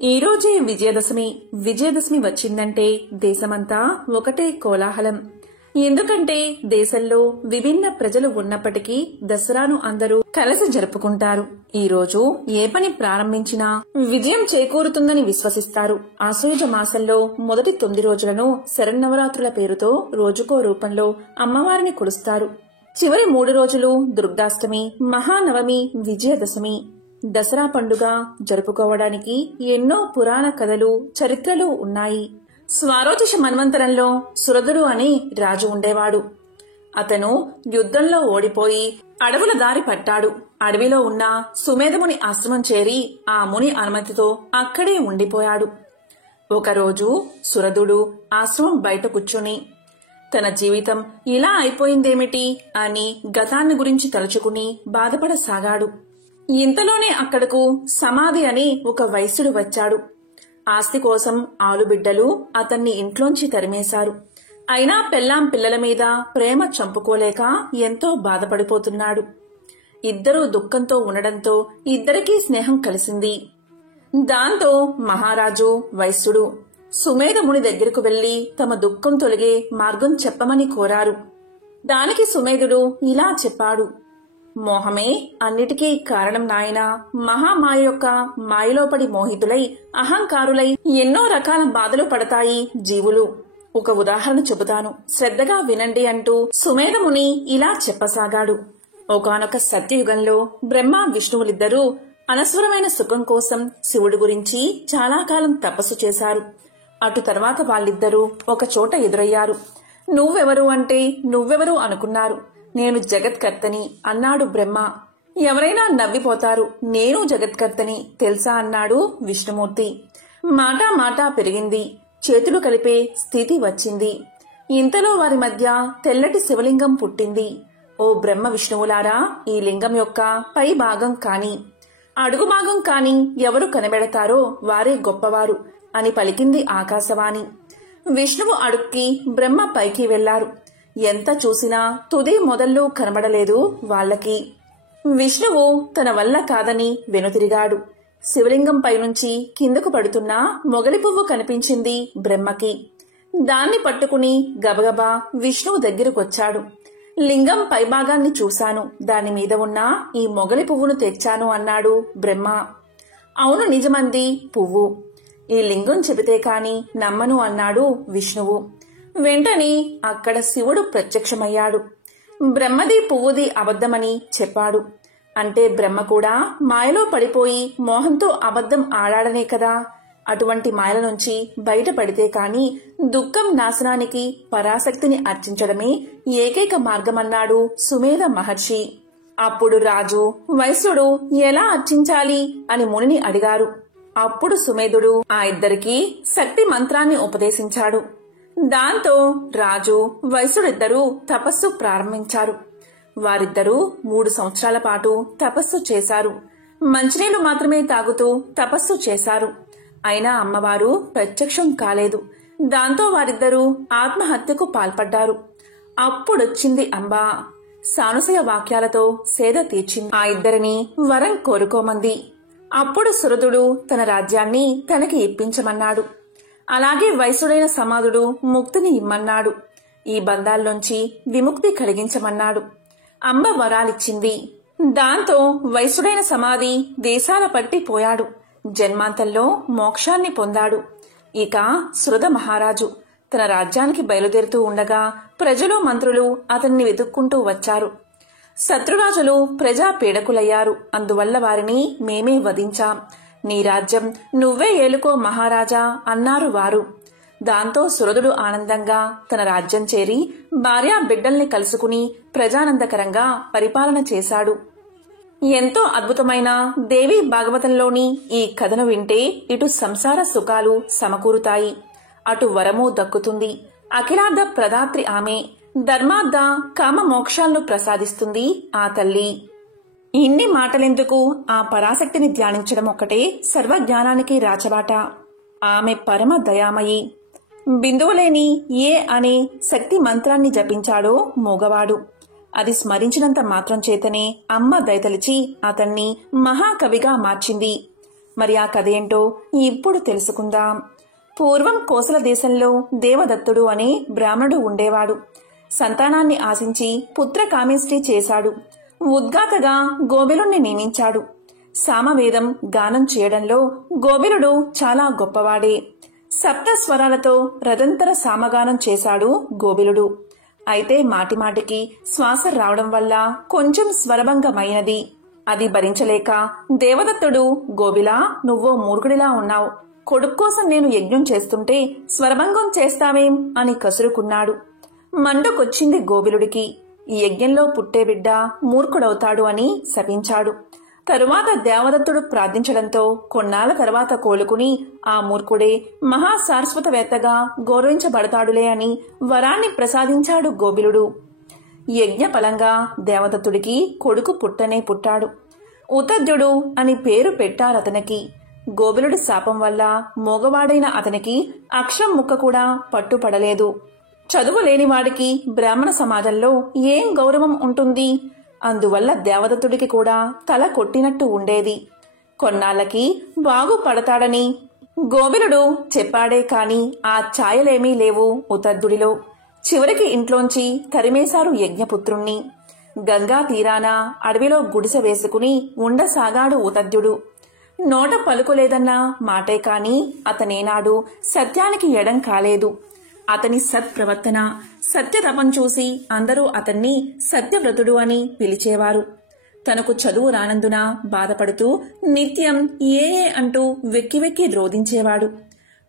ఈ రోజే విజయదశమి. విజయదశమి వచ్చిందంటే దేశమంతా ఒకటే కోలాహలం. ఎందుకంటే దేశంలో విభిన్న ప్రజలు ఉన్నప్పటికీ దసరాను అందరూ కలిసి జరుపుకుంటారు. ఈ రోజు ఏ పని ప్రారంభించినా విజయం చేకూరుతుందని విశ్వసిస్తారు. ఆశ్వయుజ మాసంలో మొదటి 9 రోజులను శరన్నవరాత్రుల పేరుతో రోజుకో రూపంలో అమ్మవారిని కొలుస్తారు. చివరి 3 రోజులు దుర్గాష్టమి, మహానవమి, విజయదశమి. దసరా పండుగ జరుపుకోవడానికి ఎన్నో పురాణ కథలు, చరిత్రలు ఉన్నాయి. స్వారోచిష మన్వంతరంలో సురదుడు అని రాజు ఉండేవాడు. అతను యుద్ధంలో ఓడిపోయి అడవుల దారి పట్టాడు. అడవిలో ఉన్న సుమేధముని ఆశ్రమం చేరి ఆ ముని అనుమతితో అక్కడే ఉండిపోయాడు. ఒకరోజు సురదుడు ఆశ్రమం బయట కూర్చుని తన జీవితం ఇలా అయిపోయిందేమిటి అని గతాన్ని గురించి తలుచుకుని బాధపడసాగాడు. ఇంతలోనే అక్కడకు సమాధి అని ఒక వైశ్యుడు వచ్చాడు. ఆస్తి కోసం ఆలుబిడ్డలు అతన్ని ఇంట్లోంచి తరిమేశారు. అయినా పెళ్ళాం పిల్లల మీద ప్రేమ చంపుకోలేక ఎంతో బాధపడిపోతున్నాడు. ఇద్దరూ దుఃఖంతో ఉండడంతో ఇద్దరికీ స్నేహం కలిసింది. దాంతో మహారాజు, వైశ్యుడు సుమేధముని దగ్గరకు వెళ్లి తమ దుఃఖం తొలగే మార్గం చెప్పమని కోరారు. దానికి సుమేధుడు ఇలా చెప్పాడు: మోహమే అన్నిటికీ కారణం నాయనా. మహామాయ యొక్క మాయలో పడి మోహితులై అహంకారులై ఎన్నో రకాల బాధలు పడతాయి జీవులు. ఒక ఉదాహరణ చెబుతాను, శ్రద్ధగా వినండి అంటూ సుమేధముని ఇలా చెప్పసాగాడు. ఒకానొక సత్యయుగంలో బ్రహ్మ, విష్ణువులిద్దరూ అనస్వరమైన సుఖం కోసం శివుడి గురించి చాలా కాలం తపస్సు చేశారు. అటు తర్వాత వాళ్ళిద్దరూ ఒక చోట ఎదురయ్యారు. నువ్వెవరు అంటే నువ్వెవరు అనుకున్నారు. నేను జగత్కర్తని అన్నాడు బ్రహ్మ. ఎవరైనా నవ్విపోతారు. నేను జగత్కర్తని తెలుసా అన్నాడు విష్ణుమూర్తి. మాటా పెరిగింది. చేతులు కలిపే స్థితి వచ్చింది. ఇంతలో వారి మధ్య తెల్లటి శివలింగం పుట్టింది. ఓ బ్రహ్మ విష్ణువులారా, ఈ లింగం యొక్క పై భాగం కాని అడుగు భాగం కాని ఎవరు కనిపెడతారో వారే గొప్పవారు అని పలికింది ఆకాశవాణి. విష్ణువు అడుక్కి బ్రహ్మ పైకి వెళ్లారు. ఎంత చూసినా తుది మొదళ్ళు కనబడలేదు వాళ్లకి. విష్ణువు తన వల్ల కాదని వెనుతిరిగాడు. శివలింగం పైనుంచి కిందకు పడుతున్న మొగలి పువ్వు కనిపించింది బ్రహ్మకి. దాన్ని పట్టుకుని గబగబా విష్ణువు దగ్గరకొచ్చాడు. లింగం పైభాగాన్ని చూశాను, దాని మీద ఉన్న ఈ మొగలి పువ్వును తెచ్చాను అన్నాడు బ్రహ్మ. అవును, నిజమంది పువ్వు. ఈ లింగం చెబితే కాని నమ్మను అన్నాడు విష్ణువు. వెంటనే అక్కడ శివుడు ప్రత్యక్షమయ్యాడు. బ్రహ్మది పువ్వుది అబద్ధమని చెప్పాడు. అంటే బ్రహ్మ కూడా మాయలో పడిపోయి మోహంతో అబద్ధం ఆడాడనే కదా. అటువంటి మాయల నుంచి బయటపడితే కాని దుఃఖం నాశనానికి పరాశక్తిని అర్చించడమే ఏకైక మార్గమన్నాడు సుమేధ మహర్షి. అప్పుడు రాజు, వైశ్యుడు ఎలా అర్చించాలి అని మునిని అడిగారు. అప్పుడు సుమేధుడు ఆ ఇద్దరికీ శక్తి మంత్రాన్ని ఉపదేశించాడు. దాంతో రాజు, వైశ్యుడిద్దరూ తపస్సు ప్రారంభించారు. వారిద్దరూ 3 సంవత్సరాల పాటు తపస్సు చేశారు. మంచినీళ్లు మాత్రమే తాగుతూ తపస్సు చేశారు. అయినా అమ్మవారు ప్రత్యక్షం కాలేదు. దాంతో వారిద్దరూ ఆత్మహత్యకు పాల్పడ్డారు. అప్పుడొచ్చింది అంబా. సానుసయ వాక్యాలతో సేద తీర్చింది. ఆ ఇద్దరిని వరం కోరుకోమంది. అప్పుడు సురదుడు తన రాజ్యాన్ని తనకి ఇప్పించమన్నాడు. అలాగే వైశ్యుడైన సమాధుడు ముక్తిని ఇమ్మన్నాడు. ఈ బంధాల్లోంచి విముక్తి కలిగించమన్నాడు. అంబ వరాలిచ్చింది. దాంతో వైశ్యుడైన సమాధి దేశాల పట్టి పోయాడు. జన్మాంతంలో మోక్షాన్ని పొందాడు. ఇక సురద మహారాజు తన రాజ్యానికి బయలుదేరుతూ ఉండగా ప్రజలు, మంత్రులు అతన్ని వెతుక్కుంటూ వచ్చారు. శత్రురాజులు ప్రజా పీడకులయ్యారు. అందువల్ల వారిని మేమే వధించాం. నీ రాజ్యం నువ్వే ఏలుకో మహారాజా అన్నారు వారు. దాంతో సురదుడు ఆనందంగా తన రాజ్యం చేరి భార్యా బిడ్డల్ని కలుసుకుని ప్రజానందకరంగా పరిపాలన చేశాడు. ఎంతో అద్భుతమైన దేవీ భాగవతంలోని ఈ కథను వింటే ఇటు సంసార సుఖాలు సమకూరుతాయి, అటు వరము దక్కుతుంది. అఖిలార్థ ప్రదాత్రి ఆమె. ధర్మార్థ కామ మోక్షాలను ప్రసాదిస్తుంది ఆ తల్లి. ఇన్ని మాటలెందుకు, ఆ పరాశక్తిని ధ్యానించడం ఒక్కటే సర్వజ్ఞానానికి రాచబాట. ఆమె పరమ దయామయి. బిందువులేని ఏ అనే శక్తి మంత్రాన్ని జపించాడో మూగవాడు. అది స్మరించినంత మాత్రం చేతనే అమ్మ దయతలిచి అతన్ని మహాకవిగా మార్చింది. మరి ఆ కథ ఏంటో ఇప్పుడు తెలుసుకుందాం. పూర్వం కోసల దేశంలో దేవదత్తుడు అనే బ్రాహ్మణుడు ఉండేవాడు. సంతానాన్ని ఆశించి పుత్ర కామేష్టి చేశాడు. ఉద్గాతగా గోబిలుణ్ణి నియమించాడు. సామవేదం గానం చేయడంలో గోబిలుడు చాలా గొప్పవాడే. సప్త స్వరాలతో రదంతర సామగానం చేశాడు గోబిలుడు. అయితే మాటిమాటికి శ్వాస రావడం వల్ల కొంచెం స్వరభంగమైనది. అది భరించలేక దేవదత్తుడు, గోబిలా, నువ్వో మూర్ఖుడిలా ఉన్నావు. కొడుకు కోసం నేను యజ్ఞం చేస్తుంటే స్వరభంగం చేస్తావేం అని కసురుకున్నాడు. మండుకొచ్చింది గోబిలుడికి. ఈ యజ్ఞంలో పుట్టే బిడ్డ మూర్ఖుడవుతాడు అని శపించాడు. తరువాత దేవదత్తుడు ప్రార్థించడంతో కొన్నాళ్ల తర్వాత కోలుకుని ఆ మూర్ఖుడే మహాశాశ్వతవేత్తగా గౌరవించబడతాడులే అని వరాన్ని ప్రసాదించాడు గోబిలుడు. యజ్ఞ ఫలంగా దేవదత్తుడికి కొడుకు పుట్టనే పుట్టాడు. ఉతద్యుడు అని పేరు పెట్టారతనికి. గోబిలుడి శాపం వల్ల మోగవాడైన అతనికి అక్షరం ముక్క కూడా పట్టుపడలేదు. చదువు లేనివాడికి బ్రాహ్మణ సమాజంలో ఏం గౌరవం ఉంటుంది? అందువల్ల దేవదత్తుడికి కూడా తల కొట్టినట్టు ఉండేది. కొన్నాళ్లకి బాగుపడతాడని గోబిలుడు చెప్పాడే కాని ఆ ఛాయలేమీ లేవు ఉతద్దుడిలో. చివరికి ఇంట్లోంచి తరిమేశారు యజ్ఞపుత్రుణ్ణి. గంగా తీరాన అడవిలో గుడిసె వేసుకుని ఉండసాగాడు ఉతద్యుడు. నోట పలుకులేదన్న మాటే కాని అతనేనాడు సత్యానికి ఎడం కాలేదు. అతని సత్ప్రవర్తన, సత్యతపం చూసి అందరూ అతన్ని సత్యవ్రతుడు అని పిలిచేవారు. తనకు చదువు రానందున బాధపడుతూ నిత్యం ఏ అంటూ వెక్కి వెక్కి రోధించేవాడు.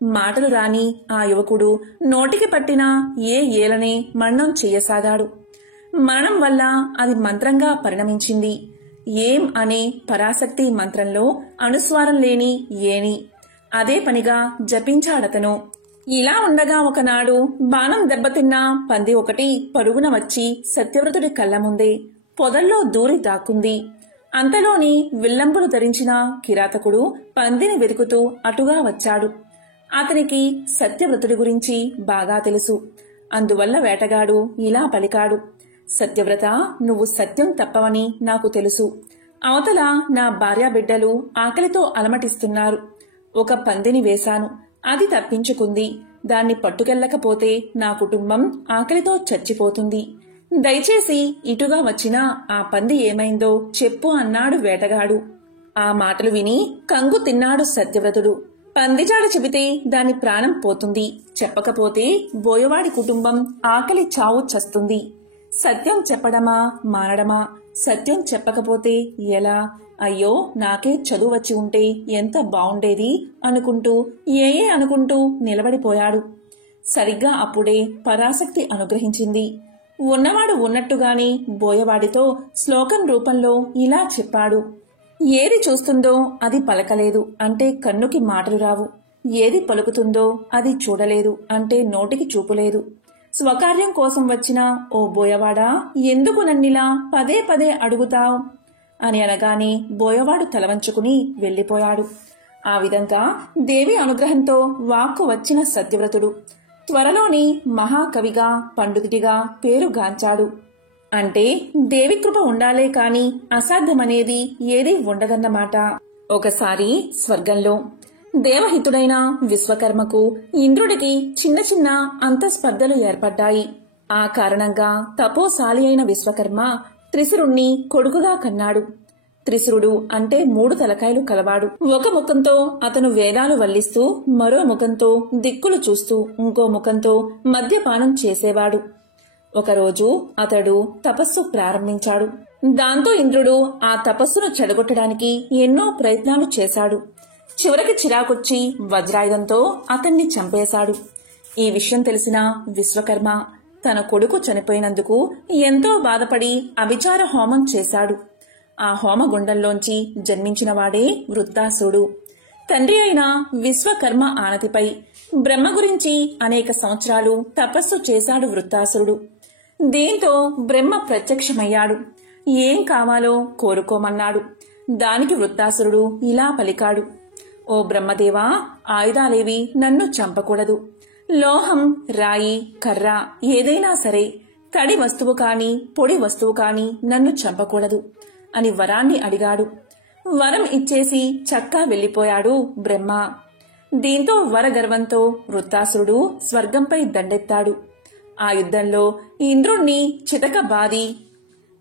మాటలు రాని ఆ యువకుడు నోటికి పట్టిన ఏలనే మరణం చెయ్యసాగాడు. మరణం వల్ల అది మంత్రంగా పరిణమించింది. ఏం అనే పరాశక్తి మంత్రంలో అనుస్వారం లేని ఏని. అదే పనిగా జపించాడతను. ఇలా ఉండగా ఒకనాడు బాణం దెబ్బతిన్న పంది ఒకటి పరుగున వచ్చి సత్యవ్రతుడి కళ్ల ముందే పొదల్లో దూరి దాక్కుంది. అంతలోని విల్లంబులు ధరించిన కిరాతకుడు పందిని వెతుకుతూ అటుగా వచ్చాడు. అతనికి సత్యవ్రతుడి గురించి బాగా తెలుసు. అందువల్ల వేటగాడు ఇలా పలికాడు: సత్యవ్రత, నువ్వు సత్యం తప్పవని నాకు తెలుసు. అవతల నా భార్యాబిడ్డలు ఆకలితో అలమటిస్తున్నారు. ఒక పందిని వేశాను, అది తప్పించుకుంది. దాన్ని పట్టుకెళ్లకపోతే నా కుటుంబం ఆకలితో చచ్చిపోతుంది. దయచేసి ఇటుగా వచ్చిన ఆ పంది ఏమైందో చెప్పు అన్నాడు వేటగాడు. ఆ మాటలు విని కంగు తిన్నాడు సత్యవ్రతుడు. పందిజాడ చెబితే దాని ప్రాణం పోతుంది, చెప్పకపోతే బోయవాడి కుటుంబం ఆకలి చావు చస్తుంది. సత్యం చెప్పడమా మానడమా? సత్యం చెప్పకపోతే ఎలా? అయ్యో, నాకే చదువు వచ్చి ఉంటే ఎంత బావుండేది అనుకుంటూ అనుకుంటూ నిలబడిపోయాడు. సరిగ్గా అప్పుడే పరాశక్తి అనుగ్రహించింది. ఉన్నవాడు ఉన్నట్టుగానే బోయవాడితో శ్లోకం రూపంలో ఇలా చెప్పాడు: ఏది చూస్తుందో అది పలకలేదు అంటే కన్నుకి మాటలు రావు. ఏది పలుకుతుందో అది చూడలేదు అంటే నోటికి చూపులేదు. స్వకార్యం కోసం వచ్చిన ఓ బోయవాడా, ఎందుకు నన్నిలా పదే పదే అడుగుతావు అని అనగానే బోయవాడు తలవంచుకుని వెళ్లిపోయాడు. ఆ విధంగా దేవి అనుగ్రహంతో వాక్కు వచ్చిన సత్యవ్రతుడు త్వరలోని మహాకవిగా, పండితుడిగా పేరుగాంచాడు. అంటే దేవి కృప ఉండాలే కాని అసాధ్యమనేది ఏదీ ఉండదన్నమాట. ఒకసారి స్వర్గంలో దేవహితుడైన విశ్వకర్మకు ఇంద్రుడికి చిన్న చిన్న అంతఃస్పర్ధలు ఏర్పడ్డాయి. ఆ కారణంగా తపోశాలి అయిన విశ్వకర్మ త్రిశురుణ్ణి కొడుకుగా కన్నాడు. త్రిశురుడు అంటే 3 తలకాయలు కలవాడు. ఒక ముఖంతో అతను వేదాలు వల్లిస్తూ, మరో ముఖంతో దిక్కులు చూస్తూ, ఇంకో ముఖంతో మద్యపానం చేసేవాడు. ఒకరోజు అతడు తపస్సు ప్రారంభించాడు. దాంతో ఇంద్రుడు ఆ తపస్సును చెడగొట్టడానికి ఎన్నో ప్రయత్నాలు చేశాడు. చివరికి చిరాకొచ్చి వజ్రాయుధంతో అతన్ని చంపేశాడు. ఈ విషయం తెలిసిన విశ్వకర్మ తన కొడుకు చనిపోయినందుకు ఎంతో బాధపడి అభిచార హోమం చేశాడు. ఆ హోమగుండంలోంచి జన్మించినవాడే వృత్తాసురుడు. తండ్రి అయిన విశ్వకర్మ ఆనతిపై బ్రహ్మ గురించి అనేక సంవత్సరాలు తపస్సు చేశాడు వృత్తాసురుడు. దీంతో బ్రహ్మ ప్రత్యక్షమయ్యాడు. ఏం కావాలో కోరుకోమన్నాడు. దానికి వృత్తాసురుడు ఇలా పలికాడు: ఓ బ్రహ్మదేవా, ఆయుధాలేవి నన్ను చంపకూడదు. లోహం, రాయి, కర్ర ఏదైనా సరే, తడి వస్తువు కాని పొడి వస్తువు కాని నన్ను చంపకూడదు అని వరాన్ని అడిగాడు. వరం ఇచ్చేసి చక్కా వెళ్లిపోయాడు బ్రహ్మ. దీంతో వరగర్వంతో వృత్తాసురుడు స్వర్గంపై దండెత్తాడు. ఆ యుద్ధంలో ఇంద్రుణ్ణి చితక బాది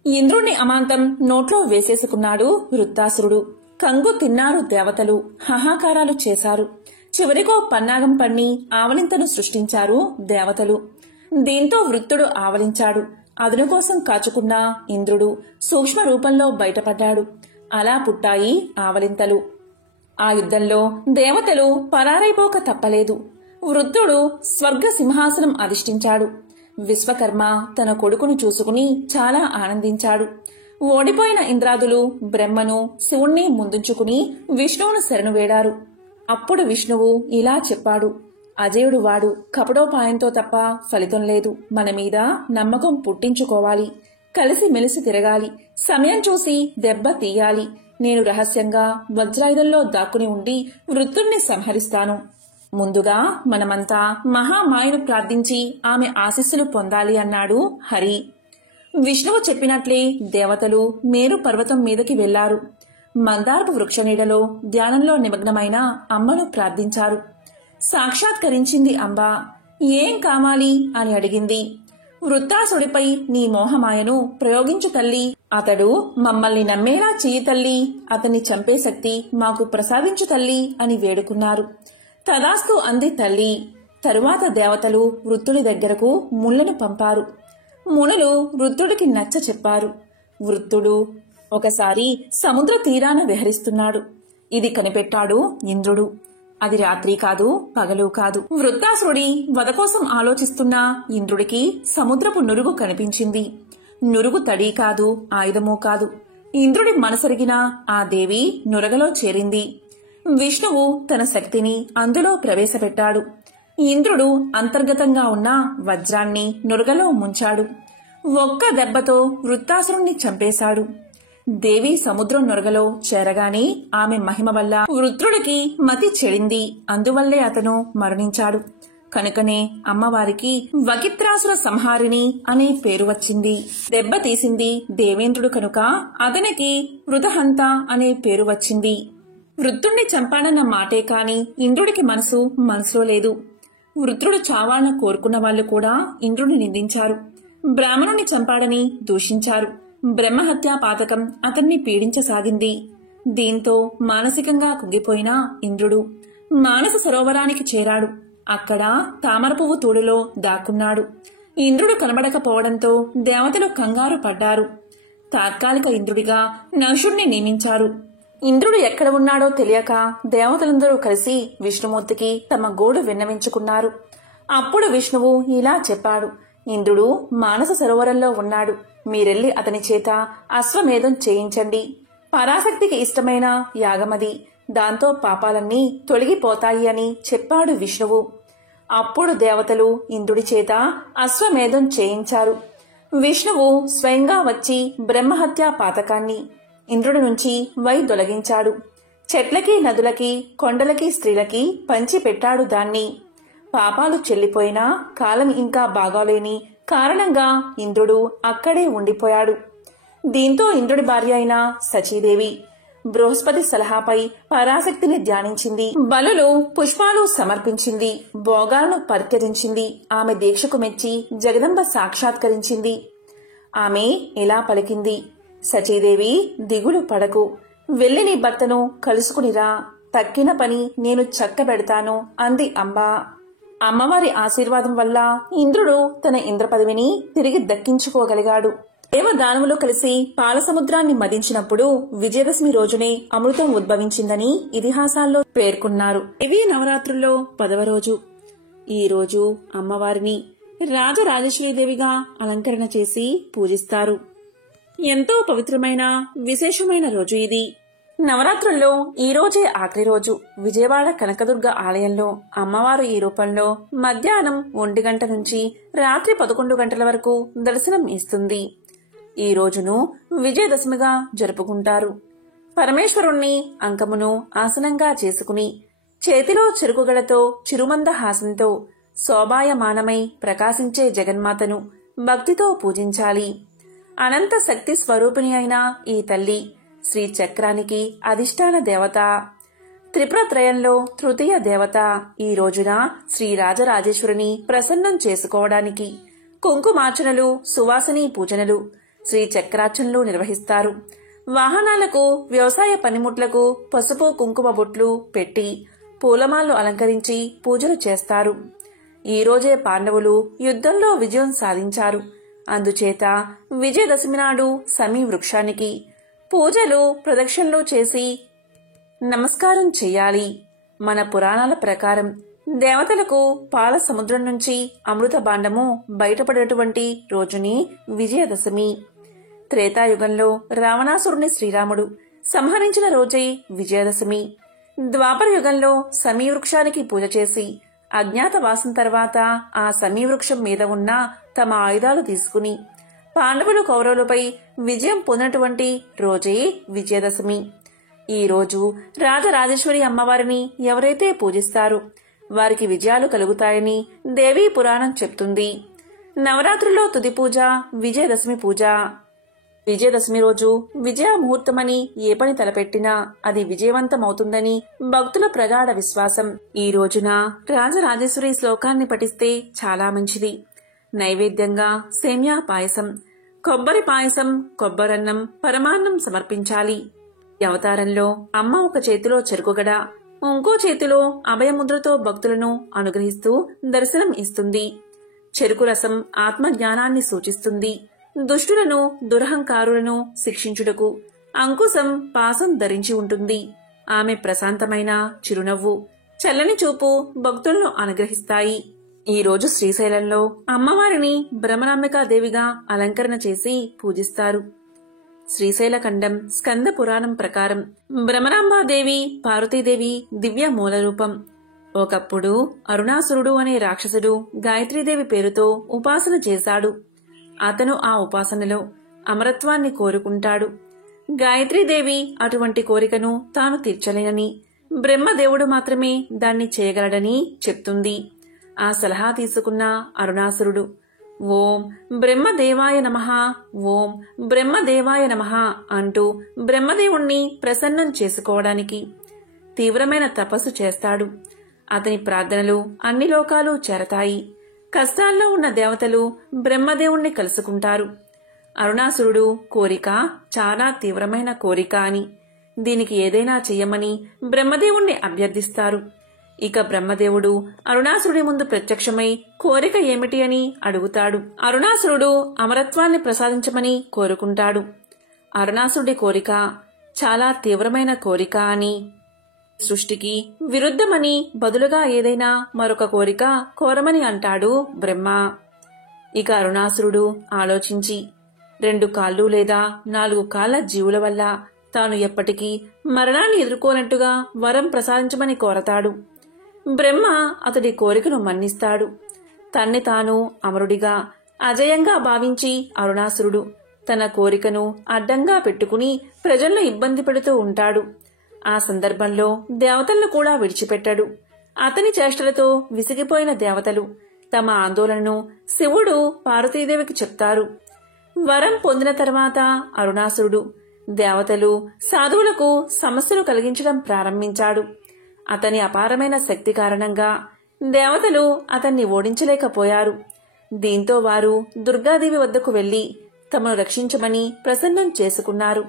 ఇంద్రుణ్ణి అమాంతం నోట్లో వేసేసుకున్నాడు వృత్తాసురుడు. కంగు తిన్నారు దేవతలు, హాహాకారాలు చేశారు. చివరికో పన్నాగం పన్ని ఆవలింతను సృష్టించారు దేవతలు. దీంతో వృత్తుడు ఆవలించాడు. అదును కోసం కాచుకున్న ఇంద్రుడు సూక్ష్మ రూపంలో బయటపడ్డాడు. అలా పుట్టాయి ఆవలింతలు. ఆ యుద్ధంలో దేవతలు పరారైపోక తప్పలేదు. వృత్తుడు స్వర్గ సింహాసనం అధిష్ఠించాడు. విశ్వకర్మ తన కొడుకును చూసుకుని చాలా ఆనందించాడు. ఓడిపోయిన ఇంద్రాదులు బ్రహ్మను శివుణ్ణి ముందుంచుకుని విష్ణువును శరణు వేడారు. అప్పుడు విష్ణువు ఇలా చెప్పాడు: అజేయుడు వాడు, కపటోపాయంతో తప్ప ఫలితం లేదు. మన మీద నమ్మకం పుట్టించుకోవాలి. కలిసి మెలిసి తిరగాలి. సమయం చూసి దెబ్బ తీయాలి. నేను రహస్యంగా వజ్రాయుధంలో దాక్కుని ఉండి వృత్తుణ్ణి సంహరిస్తాను. ముందుగా మనమంతా మహామాయను ప్రార్థించి ఆమె ఆశీస్సులు పొందాలి అన్నాడు హరి. విష్ణువు చెప్పినట్లే దేవతలు మేరు పర్వతం మీదకి వెళ్లారు. మందారపు వృక్ష నీడలో ధ్యానంలో నిమగ్నమైన అమ్మను ప్రార్థించారు. సాక్షాత్కరించింది అంబ. ఏం కావాలి అని అడిగింది. వృత్తాసుడిపై నీ మోహమాయను ప్రయోగించు తల్లి. అతడు మమ్మల్ని నమ్మేలా చెయ్యి తల్లి. అతన్ని చంపే శక్తి మాకు ప్రసాదించు తల్లి అని వేడుకున్నారు. తదాస్తు అంది తల్లి. తరువాత దేవతలు వృత్తుడి దగ్గరకు ముళ్లను పంపారు. మునులు వృత్తుడికి నచ్చ చెప్పారు. వృత్తుడు ఒకసారి సముద్ర తీరాన విహరిస్తున్నాడు. ఇది కనిపెట్టాడు ఇంద్రుడు. అది రాత్రి కాదు, పగలు కాదు. వృత్తాసురుడి వధ కోసం ఆలోచిస్తున్న ఇంద్రుడికి సముద్రపు నురుగు కనిపించింది. నురుగు తడి కాదు, ఆయుధమూ కాదు. ఇంద్రుడి మనసరిగిన ఆ దేవి నురగలో చేరింది. విష్ణువు తన శక్తిని అందులో ప్రవేశపెట్టాడు. ఇంద్రుడు అంతర్గతంగా ఉన్న వజ్రాన్ని నురగలో ముంచాడు. ఒక్క దెబ్బతో వృత్తాసురుణ్ణి చంపేశాడు. దేవి సముద్రం నొరగలో చేరగానే ఆమె మహిమ వల్ల వృత్రుడికి మతి చెడింది. అందువల్లే అతను మరణించాడు. కనుకనే అమ్మవారికి వకిత్రాసుర సంహారిణి అనే పేరు వచ్చింది. దెబ్బ తీసింది దేవేంద్రుడు కనుక అతనికి వృతహంత అనే పేరు వచ్చింది. వృత్రుణ్ణి చంపానన్న మాటే కాని ఇంద్రుడికి మనసులో లేదు. వృత్రుడు చావాలని కోరుకున్న వాళ్లు కూడా ఇంద్రుడిని నిందించారు. బ్రాహ్మణుని చంపాడని దూషించారు. బ్రహ్మహత్యా పాతకం అతన్ని పీడించసాగింది. దీంతో మానసికంగా కుంగిపోయిన ఇంద్రుడు మానస సరోవరానికి చేరాడు. అక్కడ తామర పువ్వు తూడులో దాక్కున్నాడు. ఇంద్రుడు కనబడకపోవడంతో దేవతలు కంగారు పడ్డారు. తాత్కాలిక ఇంద్రుడిగా నహుషుణ్ణి నియమించారు. ఇంద్రుడు ఎక్కడ ఉన్నాడో తెలియక దేవతలందరూ కలిసి విష్ణుమూర్తికి తమ గోడు విన్నవించుకున్నారు. అప్పుడు విష్ణువు ఇలా చెప్పాడు: ఇంద్రుడు మానస సరోవరంలో ఉన్నాడు. మీరెళ్లి అతని చేత అశ్వమేధం చేయించండి. పరాశక్తికి ఇష్టమైన యాగమది. దాంతో పాపాలన్నీ తొలగిపోతాయి అని చెప్పాడు విష్ణువు. అప్పుడు దేవతలు ఇంద్రుడి చేత అశ్వమేధం చేయించారు. విష్ణువు స్వయంగా వచ్చి బ్రహ్మహత్యా పాతకాన్ని ఇంద్రుడి నుంచి వైదొలగించాడు. చెట్లకి, నదులకి, కొండలకి, స్త్రీలకి పంచి పెట్టాడు దాన్ని. పాపాలు చెల్లిపోయినా కాలం ఇంకా బాగాలేని కారణంగా ఇంద్రుడు అక్కడే ఉండిపోయాడు. దీంతో ఇంద్రుడి భార్య అయిన సచీదేవి బృహస్పతి సలహాపై పరాశక్తిని ధ్యానించింది. బలులు, పుష్పాలు సమర్పించింది. భోగాలను పరిత్యజించింది. ఆమె దీక్షకు మెచ్చి జగదంబ సాక్షాత్కరించింది. ఆమె ఇలా పలికింది: సచీదేవి, దిగులు పడకు. వెళ్లి నీ భర్తను కలుసుకునిరా. తక్కిన పని నేను చక్కబెడతాను అంది అంబ. అమ్మవారి ఆశీర్వాదం వల్ల ఇంద్రుడు తన ఇంద్ర పదవిని తిరిగి దక్కించుకోగలిగాడు. దేవదానవులు కలిసి పాలసముద్రాన్ని మదించినప్పుడు విజయదశమి రోజునే అమృతం ఉద్భవించిందని ఇతిహాసాల్లో పేర్కొన్నారు. ఇవి నవరాత్రుల్లో 10వ రోజు. ఈ రోజు అమ్మవారిని రాజరాజేశ్వరీదేవిగా అలంకరణ చేసి పూజిస్తారు. ఎంతో పవిత్రమైన విశేషమైన రోజు ఇది. నవరాత్రుల్లో ఈ రోజే ఆఖరి రోజు. విజయవాడ కనకదుర్గ ఆలయంలో అమ్మవారు ఈ రూపంలో మధ్యాహ్నం 1 గంట నుంచి రాత్రి 11 గంటల వరకు దర్శనం ఇస్తుంది. ఈ రోజును విజయదశమిగా జరుపుకుంటారు. పరమేశ్వరుణ్ణి అంకమును ఆసనంగా చేసుకుని చేతిలో చెరుకుగడతో చిరుమంద హాసంతో శోభాయమానమై ప్రకాశించే జగన్మాతను భక్తితో పూజించాలి. అనంత శక్తి స్వరూపిణి అయిన ఈ తల్లి శ్రీ చక్రానికి అధిష్టాన దేవత, త్రిపురత్రయంలో తృతీయ దేవత. ఈ రోజున శ్రీ రాజరాజేశ్వరిని ప్రసన్నం చేసుకోవడానికి కుంకుమార్చనలు, సువాసిని పూజనలు, శ్రీ చక్రార్చనలు నిర్వహిస్తారు. వాహనాలకు, వ్యవసాయ పనిముట్లకు పసుపు కుంకుమ బొట్లు పెట్టి పూలమాలను అలంకరించి పూజలు చేస్తారు. ఈ రోజే పాండవులు యుద్ధంలో విజయం సాధించారు. అందుచేత విజయదశమి నాడు సమీ వృక్షానికి పూజలు, ప్రదక్షిణలు చేసి నమస్కారం చెయ్యాలి. మన పురాణాల ప్రకారం దేవతలకు పాల సముద్రం నుంచి అమృత భాండము బయటపడేటువంటి రోజుని విజయదశమి. త్రేతాయుగంలో రావణాసురుని శ్రీరాముడు సంహరించిన రోజే విజయదశమి. ద్వాపర యుగంలో సమీ వృక్షానికి పూజ చేసి అజ్ఞాతవాసం తర్వాత ఆ సమీ వృక్షం మీద ఉన్న తమ ఆయుధాలు తీసుకుని పాండవులు కౌరవులపై విజయం పొందినటువంటి రోజే విజయదశమి. ఈ రోజు రాజరాజేశ్వరి అమ్మవారిని ఎవరైతే పూజిస్తారో వారికి విజయాలు కలుగుతాయని దేవీ పురాణం చెప్తుంది. నవరాత్రుల్లో తుది పూజ విజయదశమి పూజ. విజయదశమి రోజు విజయ ముహూర్తమని ఏ పని తలపెట్టినా అది విజయవంతమవుతుందని భక్తుల ప్రగాఢ విశ్వాసం. ఈ రోజున రాజరాజేశ్వరి శ్లోకాన్ని పఠిస్తే చాలా మంచిది. నైవేద్యంగా సేమ్యా పాయసం, కొబ్బరి పాయసం, కొబ్బరన్నం, పరమాన్నం సమర్పించాలి. ఈ అవతారంలో అమ్మ ఒక చేతిలో చెరుకుగడ, ఇంకో చేతిలో అభయముద్రతో భక్తులను అనుగ్రహిస్తూ దర్శనం ఇస్తుంది. చెరుకు రసం ఆత్మజ్ఞానాన్ని సూచిస్తుంది. దుష్టులను, దురహంకారులను శిక్షించుటకు అంకుశం, పాసం ధరించి ఉంటుంది. ఆమె ప్రశాంతమైన చిరునవ్వు, చల్లని చూపు భక్తులను అనుగ్రహిస్తాయి. ఈ రోజు శ్రీశైలంలో అమ్మవారిని భ్రమరాంబికాదేవిగా అలంకరణ చేసి పూజిస్తారు. శ్రీశైలఖండం స్కంద పురాణం ప్రకారం భ్రమరాంబాదేవి పార్వతీదేవి దివ్య మూలరూపం. ఒకప్పుడు అరుణాసురుడు అనే రాక్షసుడు గాయత్రీదేవి పేరుతో ఉపాసన చేశాడు. అతను ఆ ఉపాసనలో అమరత్వాన్ని కోరుకుంటాడు. గాయత్రీదేవి అటువంటి కోరికను తాను తీర్చలేనని, బ్రహ్మదేవుడు మాత్రమే దాన్ని చేయగలడని చెప్తుంది. ఆ సలహా తీసుకున్న అరుణాసురుడు ఓం బ్రహ్మదేవాయ నమః, ఓం బ్రహ్మదేవాయ నమః అంటూ బ్రహ్మదేవుణ్ణి ప్రసన్నం చేసుకోవడానికి తీవ్రమైన తపస్సు చేస్తాడు. అతని ప్రార్థనలు అన్ని లోకాలు చేరతాయి. కష్టాల్లో ఉన్న దేవతలు బ్రహ్మదేవుణ్ణి కలుసుకుంటారు. అరుణాసురుడు కోరిక చాలా తీవ్రమైన కోరిక అని, దీనికి ఏదైనా చెయ్యమని బ్రహ్మదేవుణ్ణి అభ్యర్థిస్తారు. ఇక బ్రహ్మదేవుడు అరుణాసురుడి ముందు ప్రత్యక్షమై కోరిక ఏమిటి అని అడుగుతాడు. అరుణాసురుడు అమరత్వాన్ని ప్రసాదించమని కోరుకుంటాడు. అరుణాసురుడి కోరిక చాలా తీవ్రమైన కోరిక అని, సృష్టికి విరుద్ధమని బదులుగా ఏదైనా మరొక కోరిక కోరమని అంటాడు బ్రహ్మ. ఇక అరుణాసురుడు ఆలోచించి 2 కాళ్ళు లేదా 4 కాళ్ల జీవుల వల్ల తాను ఎప్పటికీ మరణాన్ని ఎదుర్కోనట్టుగా వరం ప్రసాదించమని కోరతాడు. బ్రహ్మ అతడి కోరికను మన్నిస్తాడు. తన్ని తాను అమరుడిగా, అజయంగా భావించి అరుణాసురుడు తన కోరికను అడ్డంగా పెట్టుకుని ప్రజలను ఇబ్బంది పెడుతూ ఉంటాడు. ఆ సందర్భంలో దేవతలను కూడా విడిచిపెట్టాడు. అతని చేష్టలతో విసిగిపోయిన దేవతలు తమ ఆందోళనను శివుడు, పార్వతీదేవికి చెప్తారు. వరం పొందిన తర్వాత అరుణాసురుడు దేవతలు, సాధువులకు సమస్యలు కలిగించడం ప్రారంభించాడు. అతని అపారమైన శక్తి కారణంగా దేవతలు అతన్ని ఓడించలేకపోయారు. దీంతో వారు దుర్గాదేవి వద్దకు వెళ్లి తమను రక్షించమని ప్రసన్నం చేసుకున్నారు.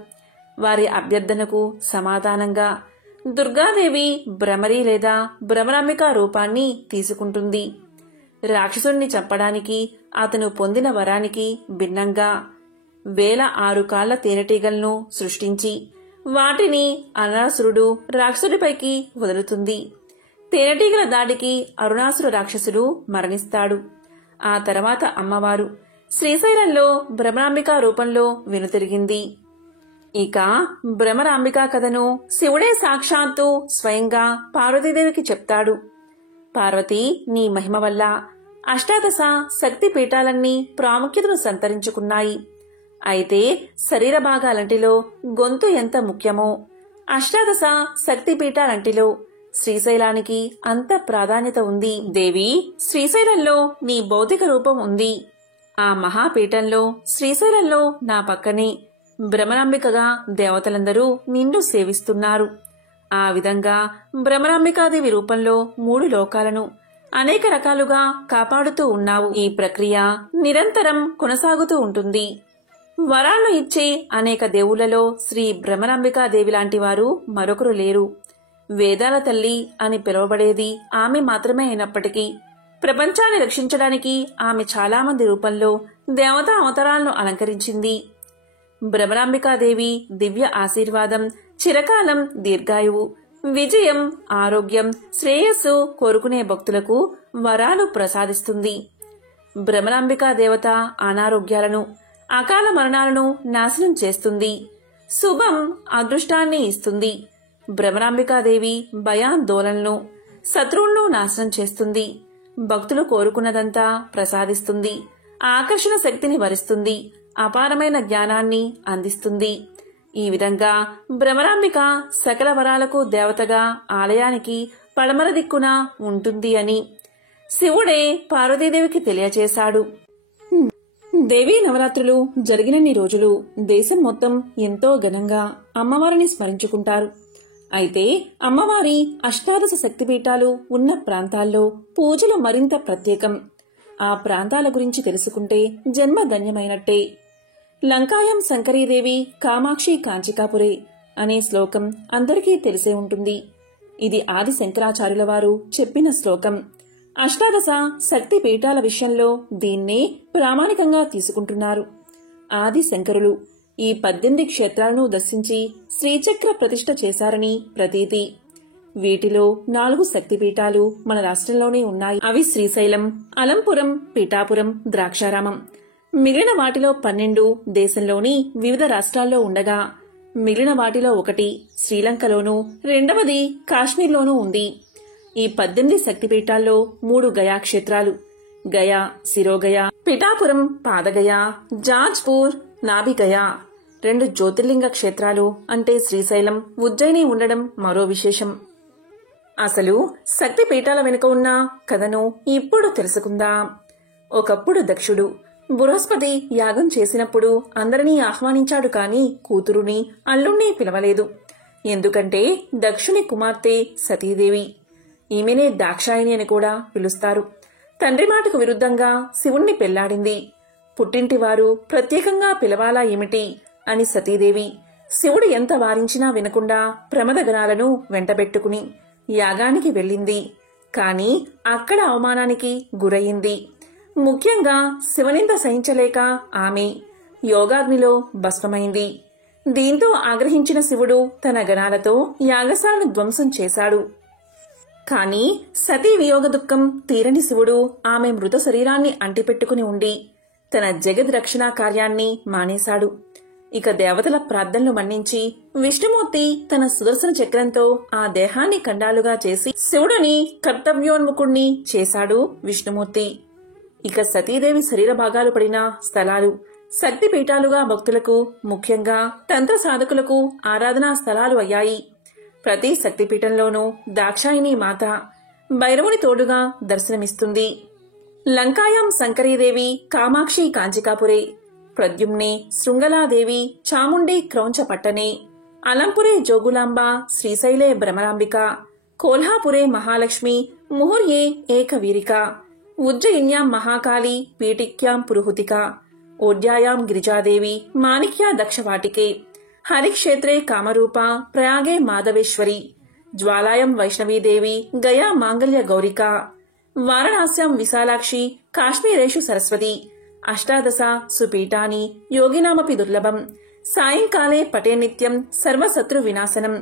వారి అభ్యర్థనకు సమాధానంగా దుర్గాదేవి భ్రమరి లేదా భ్రమరాంబిక రూపాన్ని తీసుకుంటుంది. రాక్షసుణ్ణి చంపడానికి అతను పొందిన వరానికి భిన్నంగా 1006 కాళ్ల తేనెటీగలను సృష్టించి వాటిని అరుణాసురుడు రాక్షసుడిపైకి వదులుతుంది. తేనెటీగల దాడికి అరుణాసుర రాక్షసుడు మరణిస్తాడు. ఆ తర్వాత అమ్మవారు శ్రీశైలంలో భ్రమరాంబిక రూపంలో వెనుతిరిగింది. ఇక భ్రమరాంబిక కథను శివుడే సాక్షాత్తు స్వయంగా పార్వతీదేవికి చెప్తాడు. పార్వతి, నీ మహిమ వల్ల అష్టాదశ శక్తి పీఠాలన్నీ ప్రాముఖ్యతను సంతరించుకున్నాయి. అయితే శరీర భాగాలంటిలో గొంతు ఎంత ముఖ్యమో అష్టాదశ శక్తిపీఠాలంటిలో శ్రీశైలానికి అంత ప్రాధాన్యత ఉంది. దేవి, శ్రీశైలంలో నీ భౌతిక రూపం ఉంది. ఆ మహాపీఠంలో శ్రీశైలంలో నా పక్కనే భ్రమరాంబికగా దేవతలందరూ నిన్ను సేవిస్తున్నారు. ఆ విధంగా భ్రమరాంబికాదేవి రూపంలో 3 లోకాలను అనేక రకాలుగా కాపాడుతూ ఉన్నావు. ఈ ప్రక్రియ నిరంతరం కొనసాగుతూ ఉంటుంది. వరాలను ఇచ్చే అనేక దేవుళ్లలో శ్రీ భ్రమరాంబికాదేవి లాంటి వారు మరొకరు లేరు. వేదాల తల్లి అని పిలువబడేది ఆమె మాత్రమే అయినప్పటికీ ప్రపంచాన్ని రక్షించడానికి ఆమె చాలా మంది రూపంలో దేవతా అవతారాలను అలంకరించింది. భ్రమరాంబికాదేవి దివ్య ఆశీర్వాదం, చిరకాలం దీర్ఘాయువు, విజయం, ఆరోగ్యం, శ్రేయస్సు కోరుకునే భక్తులకు వరాలు ప్రసాదిస్తుంది. భ్రమరాంబికా దేవత అనారోగ్యాలను, అకాల మరణాలను నాశనం చేస్తుంది. శుభం, అదృష్టాన్ని ఇస్తుంది. భ్రమరాంబికాదేవి భయాందోళనలను, శత్రువులను నాశనం చేస్తుంది. భక్తులు కోరుకున్నదంతా ప్రసాదిస్తుంది. ఆకర్షణ శక్తిని వరిస్తుంది. అపారమైన జ్ఞానాన్ని అందిస్తుంది. ఈ విధంగా భ్రమరాంబిక సకల వరాలకు దేవతగా ఆలయానికి పడమర దిక్కున ఉంటుంది అని శివుడే పార్వతీదేవికి తెలియచేశాడు. దేవీ నవరాత్రులు జరిగినన్ని రోజులు దేశం మొత్తం ఎంతో ఘనంగా అమ్మవారిని స్మరించుకుంటారు. అయితే అమ్మవారి అష్టాదశ శక్తిపీఠాలు ఉన్న ప్రాంతాల్లో పూజలు మరింత ప్రత్యేకం. ఆ ప్రాంతాల గురించి తెలుసుకుంటే జన్మ ధన్యమైనట్టే. లంకాయం శంకరీదేవి కామాక్షి కాంచికాపురే అనే శ్లోకం అందరికీ తెలిసే ఉంటుంది. ఇది ఆది శంకరాచార్యుల వారు చెప్పిన శ్లోకం. అష్టాదశ శక్తి పీఠాల విషయంలో దీన్నే ప్రామాణికంగా తీసుకుంటున్నారు. ఆది శంకరులు ఈ 18 క్షేత్రాలను దర్శించి శ్రీచక్ర ప్రతిష్ఠ చేశారని ప్రతీతి. వీటిలో 4 శక్తిపీఠాలు మన రాష్ట్రంలోనే ఉన్నాయి. అవి శ్రీశైలం, అలంపురం, పీఠాపురం, ద్రాక్షారామం. మిగిలిన వాటిలో 12 దేశంలోని వివిధ రాష్ట్రాల్లో ఉండగా మిగిలిన వాటిలో 1 శ్రీలంకలోనూ, 2వది కాశ్మీర్లోనూ ఉంది. ఈ 18 శక్తిపీఠాల్లో 3 గయా క్షేత్రాలు, గయా, శిరోగయ, పిఠాపురం, పాదగయ, జాజ్పూర్, నాభిగయ. 2 జ్యోతిర్లింగ క్షేత్రాలు అంటే శ్రీశైలం, ఉజ్జయిని ఉండడం మరో విశేషం. అసలు శక్తిపీఠాల వెనుక ఉన్న కథను ఇప్పుడు తెలుసుకుందాం. ఒకప్పుడు దక్షుడు బృహస్పతి యాగం చేసినప్పుడు అందరినీ ఆహ్వానించాడు కాని కూతురుని, అల్లుణ్ణి పిలవలేదు. ఎందుకంటే దక్షుని కుమార్తె సతీదేవి. ఈమెనే దాక్షాయిని అని కూడా పిలుస్తారు. తండ్రి మాటకు విరుద్ధంగా శివుణ్ణి పెళ్లాడింది. పుట్టింటివారు ప్రత్యేకంగా పిలవాలా ఏమిటి అని సతీదేవి శివుడు ఎంత వారించినా వినకుండా ప్రమదగణాలను వెంటబెట్టుకుని యాగానికి వెళ్ళింది. కాని అక్కడ అవమానానికి గురయింది. ముఖ్యంగా శివనింద సహించలేక ఆమె యోగాగ్నిలో భస్మమైంది. దీంతో ఆగ్రహించిన శివుడు తన గణాలతో యాగశాలను ధ్వంసం చేశాడు. కాని సతీ వియోగ దుఃఖం తీరని శివుడు ఆమె మృత శరీరాన్ని అంటిపెట్టుకుని ఉండి తన జగద్ రక్షణ కార్యాన్ని మానేశాడు. ఇక దేవతల ప్రార్థనలు మన్నించి విష్ణుమూర్తి తన సుదర్శన చక్రంతో ఆ దేహాన్ని ఖండాలుగా చేసి శివుడిని కర్తవ్యోన్ముఖుణ్ణి చేశాడు విష్ణుమూర్తి. ఇక సతీదేవి శరీర భాగాలు పడిన స్థలాలు శక్తిపీఠాలుగా భక్తులకు, ముఖ్యంగా తంత్ర సాధకులకు ఆరాధనా స్థలాలు అయ్యాయి. ప్రతి శక్తిపీఠంలోనూ దాక్షాయిని మాత భైరవుని తోడుగా దర్శనమిస్తుంది. లంకాయం శంకరీదేవి కామాక్షి కాంచికాపురే, ప్రద్యుమ్నే శృంగలాదేవి చాముండి క్రౌంచ పట్టనే, అలంపురే జోగులాంబ శ్రీశైలే భ్రమరాంబిక, కోల్హాపురే మహాలక్ష్మి ముహుర్యే ఏకవీరిక, ఉజ్జయిన్యాం మహాకాళి పీఠిక్యాం పురుహుతిక, ఓడ్యాయాం గిరిజాదేవి మాణిక్యా దక్షవాటికే, హరిక్షేత్రే కామరూప ప్రయాగే మాధవేశ్వరి, జ్వాలాయం వైష్ణవీదేవి గయా మాంగళ్య గౌరిక, వారణాస్యాం విశాలాక్షి కాశ్మీరేషు సరస్వతి, అష్టాదశ సుపీఠాని యోగినామపి దుర్లభం, సాయంకాలే పటే నిత్యం సర్వశత్రు వినాశనం,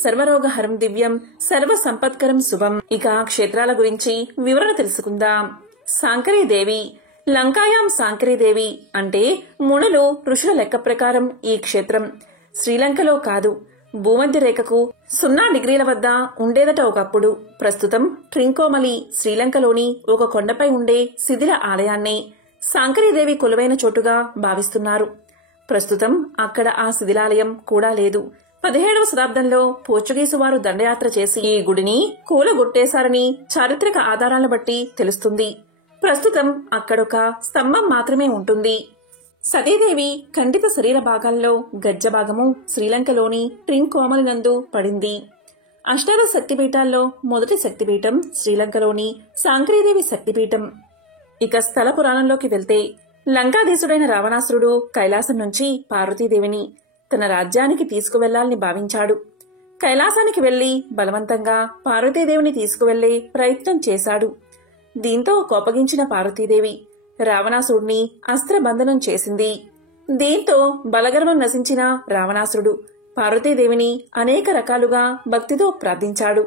సర్వరోగహరం దివ్యం సర్వ సంపత్కరం శుభం. ఇక క్షేత్రాల గురించి వివరణ తెలుసుకుందాం. సాంకరీదేవి. లంకాయాం సాంకరీదేవి అంటే మునులు ఋషుల లెక్క ప్రకారం ఈ క్షేత్రం శ్రీలంకలో కాదు, భూమధ్య రేఖకు 0 డిగ్రీల వద్ద ఉండేదట ఒకప్పుడు. ప్రస్తుతం ట్రింకోమలి శ్రీలంకలోని ఒక కొండపై ఉండే శిథిల ఆలయాన్ని సాంకరీదేవి కొలువైన చోటుగా భావిస్తున్నారు. ప్రస్తుతం అక్కడ ఆ శిథిలాలయం కూడా లేదు. 17వ శతాబ్దంలో పోర్చుగీసు వారు దండయాత్ర చేసి ఈ గుడిని కూలగొట్టేశారని చారిత్రక ఆధారాలను బట్టి తెలుస్తుంది. ప్రస్తుతం అక్కడొక స్తంభం మాత్రమే ఉంటుంది. సతీదేవి ఖండిత శరీర భాగాల్లో గజ్జ భాగము శ్రీలంకలోని ట్రింకోమలి నందు పడింది. అష్టాదశ శక్తిపీఠాల్లో మొదటి శక్తిపీఠం శ్రీలంకలోని సాంక్రీదేవి శక్తిపీఠం. ఇక స్థల పురాణంలోకి వెళ్తే లంకాదేశుడైన రావణాసురుడు కైలాసం నుంచి పార్వతీదేవిని తన రాజ్యానికి తీసుకువెళ్లాలని భావించాడు. కైలాసానికి వెళ్లి బలవంతంగా పార్వతీదేవిని తీసుకువెళ్లే ప్రయత్నం చేశాడు. దీంతో కోపగించిన పార్వతీదేవి రావణాసురుడిని అస్త్రబంధనం చేసింది. దీంతో బలగర్వం నశించిన రావణాసురుడు పార్వతీదేవిని అనేక రకాలుగా భక్తితో ప్రార్థించాడు.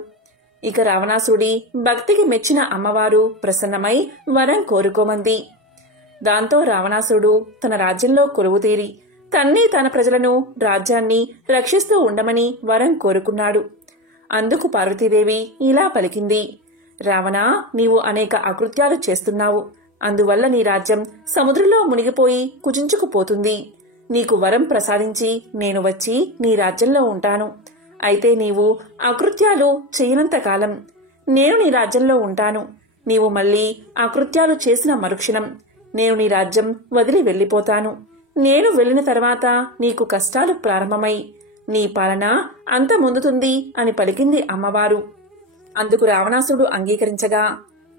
ఇక రావణాసురుడి భక్తికి మెచ్చిన అమ్మవారు ప్రసన్నమై వరం కోరుకోమంది. దాంతో రావణాసురుడు తన రాజ్యంలో కొలువుతీరి తన్ని తన ప్రజలను రాజ్యాన్ని రక్షిస్తూ ఉండమని వరం కోరుకున్నాడు. అందుకు పార్వతీదేవి ఇలా పలికింది: రావణా, నీవు అనేక అకృత్యాలు చేస్తున్నావు. అందువల్ల నీ రాజ్యం సముద్రంలో మునిగిపోయి కుచించుకుపోతుంది. నీకు వరం ప్రసాదించి నేను వచ్చి నీ రాజ్యంలో ఉంటాను. అయితే నీవు అకృత్యాలు చేయనంత కాలం నేను నీ రాజ్యంలో ఉంటాను. నీవు మళ్లీ అకృత్యాలు చేసిన మరుక్షణం నేను నీ రాజ్యం వదిలి వెళ్లిపోతాను. నేను వెళ్లిన తర్వాత నీకు కష్టాలు ప్రారంభమై నీ పాలన అంతమొందుతుంది అని పలికింది అమ్మవారు. అందుకు రావణాసురుడు అంగీకరించగా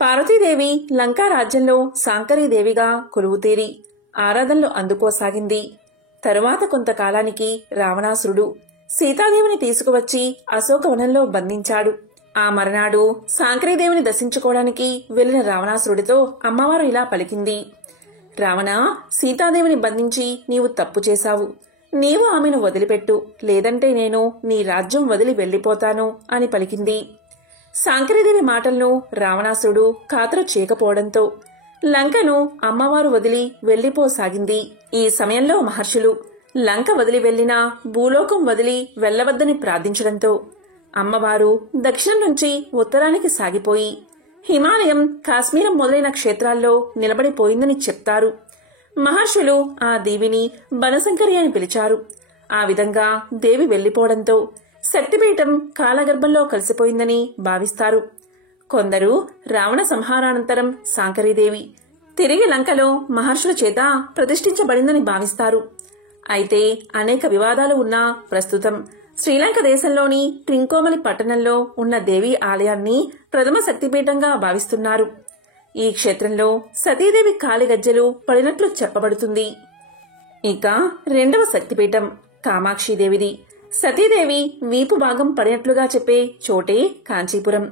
పార్వతీదేవి లంకా రాజ్యంలో సాంకరీదేవిగా కొలువుతీరి ఆరాధనలు అందుకోసాగింది. తరువాత కొంతకాలానికి రావణాసురుడు సీతాదేవిని తీసుకువచ్చి అశోకవనంలో బంధించాడు. ఆ మరునాడు సాంకరీదేవిని దర్శించుకోవడానికి వెళ్లిన రావణాసురుడితో అమ్మవారు ఇలా పలికింది: రావణ, సీతాదేవిని బంధించి నీవు తప్పు చేశావు. నీవు ఆమెను వదిలిపెట్టు, లేదంటే నేను నీ రాజ్యం వదిలి వెళ్లిపోతాను అని పలికింది. సాంకరీదేవి మాటలను రావణాసురుడు ఖాతరు చేయకపోవడంతో లంకను అమ్మవారు వదిలి వెళ్లిపోసాగింది. ఈ సమయంలో మహర్షులు లంక వదిలి వెళ్లినా భూలోకం వదిలి వెళ్లవద్దని ప్రార్థించడంతో అమ్మవారు దక్షిణం నుంచి ఉత్తరానికి సాగిపోయి హిమాలయం, కాశ్మీరం మొదలైన క్షేత్రాల్లో నిలబడిపోయిందని చెప్తారు. మహర్షులు ఆ దేవిని బనశంకరి అని పిలిచారు. ఆ విధంగా దేవి వెళ్లిపోవడంతో శక్తిపీఠం కాలగర్భంలో కలిసిపోయిందని భావిస్తారు. కొందరు రావణ సంహారానంతరం సాంకరీదేవి తిరిగి లంకలో మహర్షుల చేత ప్రతిష్ఠించబడిందని భావిస్తారు. అయితే అనేక వివాదాలు ఉన్నా ప్రస్తుతం శ్రీలంక దేశంలోని ట్రింకోమలి పట్టణంలో ఉన్న దేవి ఆలయాన్ని ప్రథమ శక్తిపీఠంగా భావిస్తున్నారు. ఈ క్షేత్రంలో సతీదేవి కాలిగజ్జలు పడినట్లు చెప్పబడుతుంది. ఇక రెండవ శక్తిపీఠం కామాక్షిదేవిది. సతీదేవి వీపు భాగం పడినట్లుగా చెప్పే చోటే కాంచీపురం.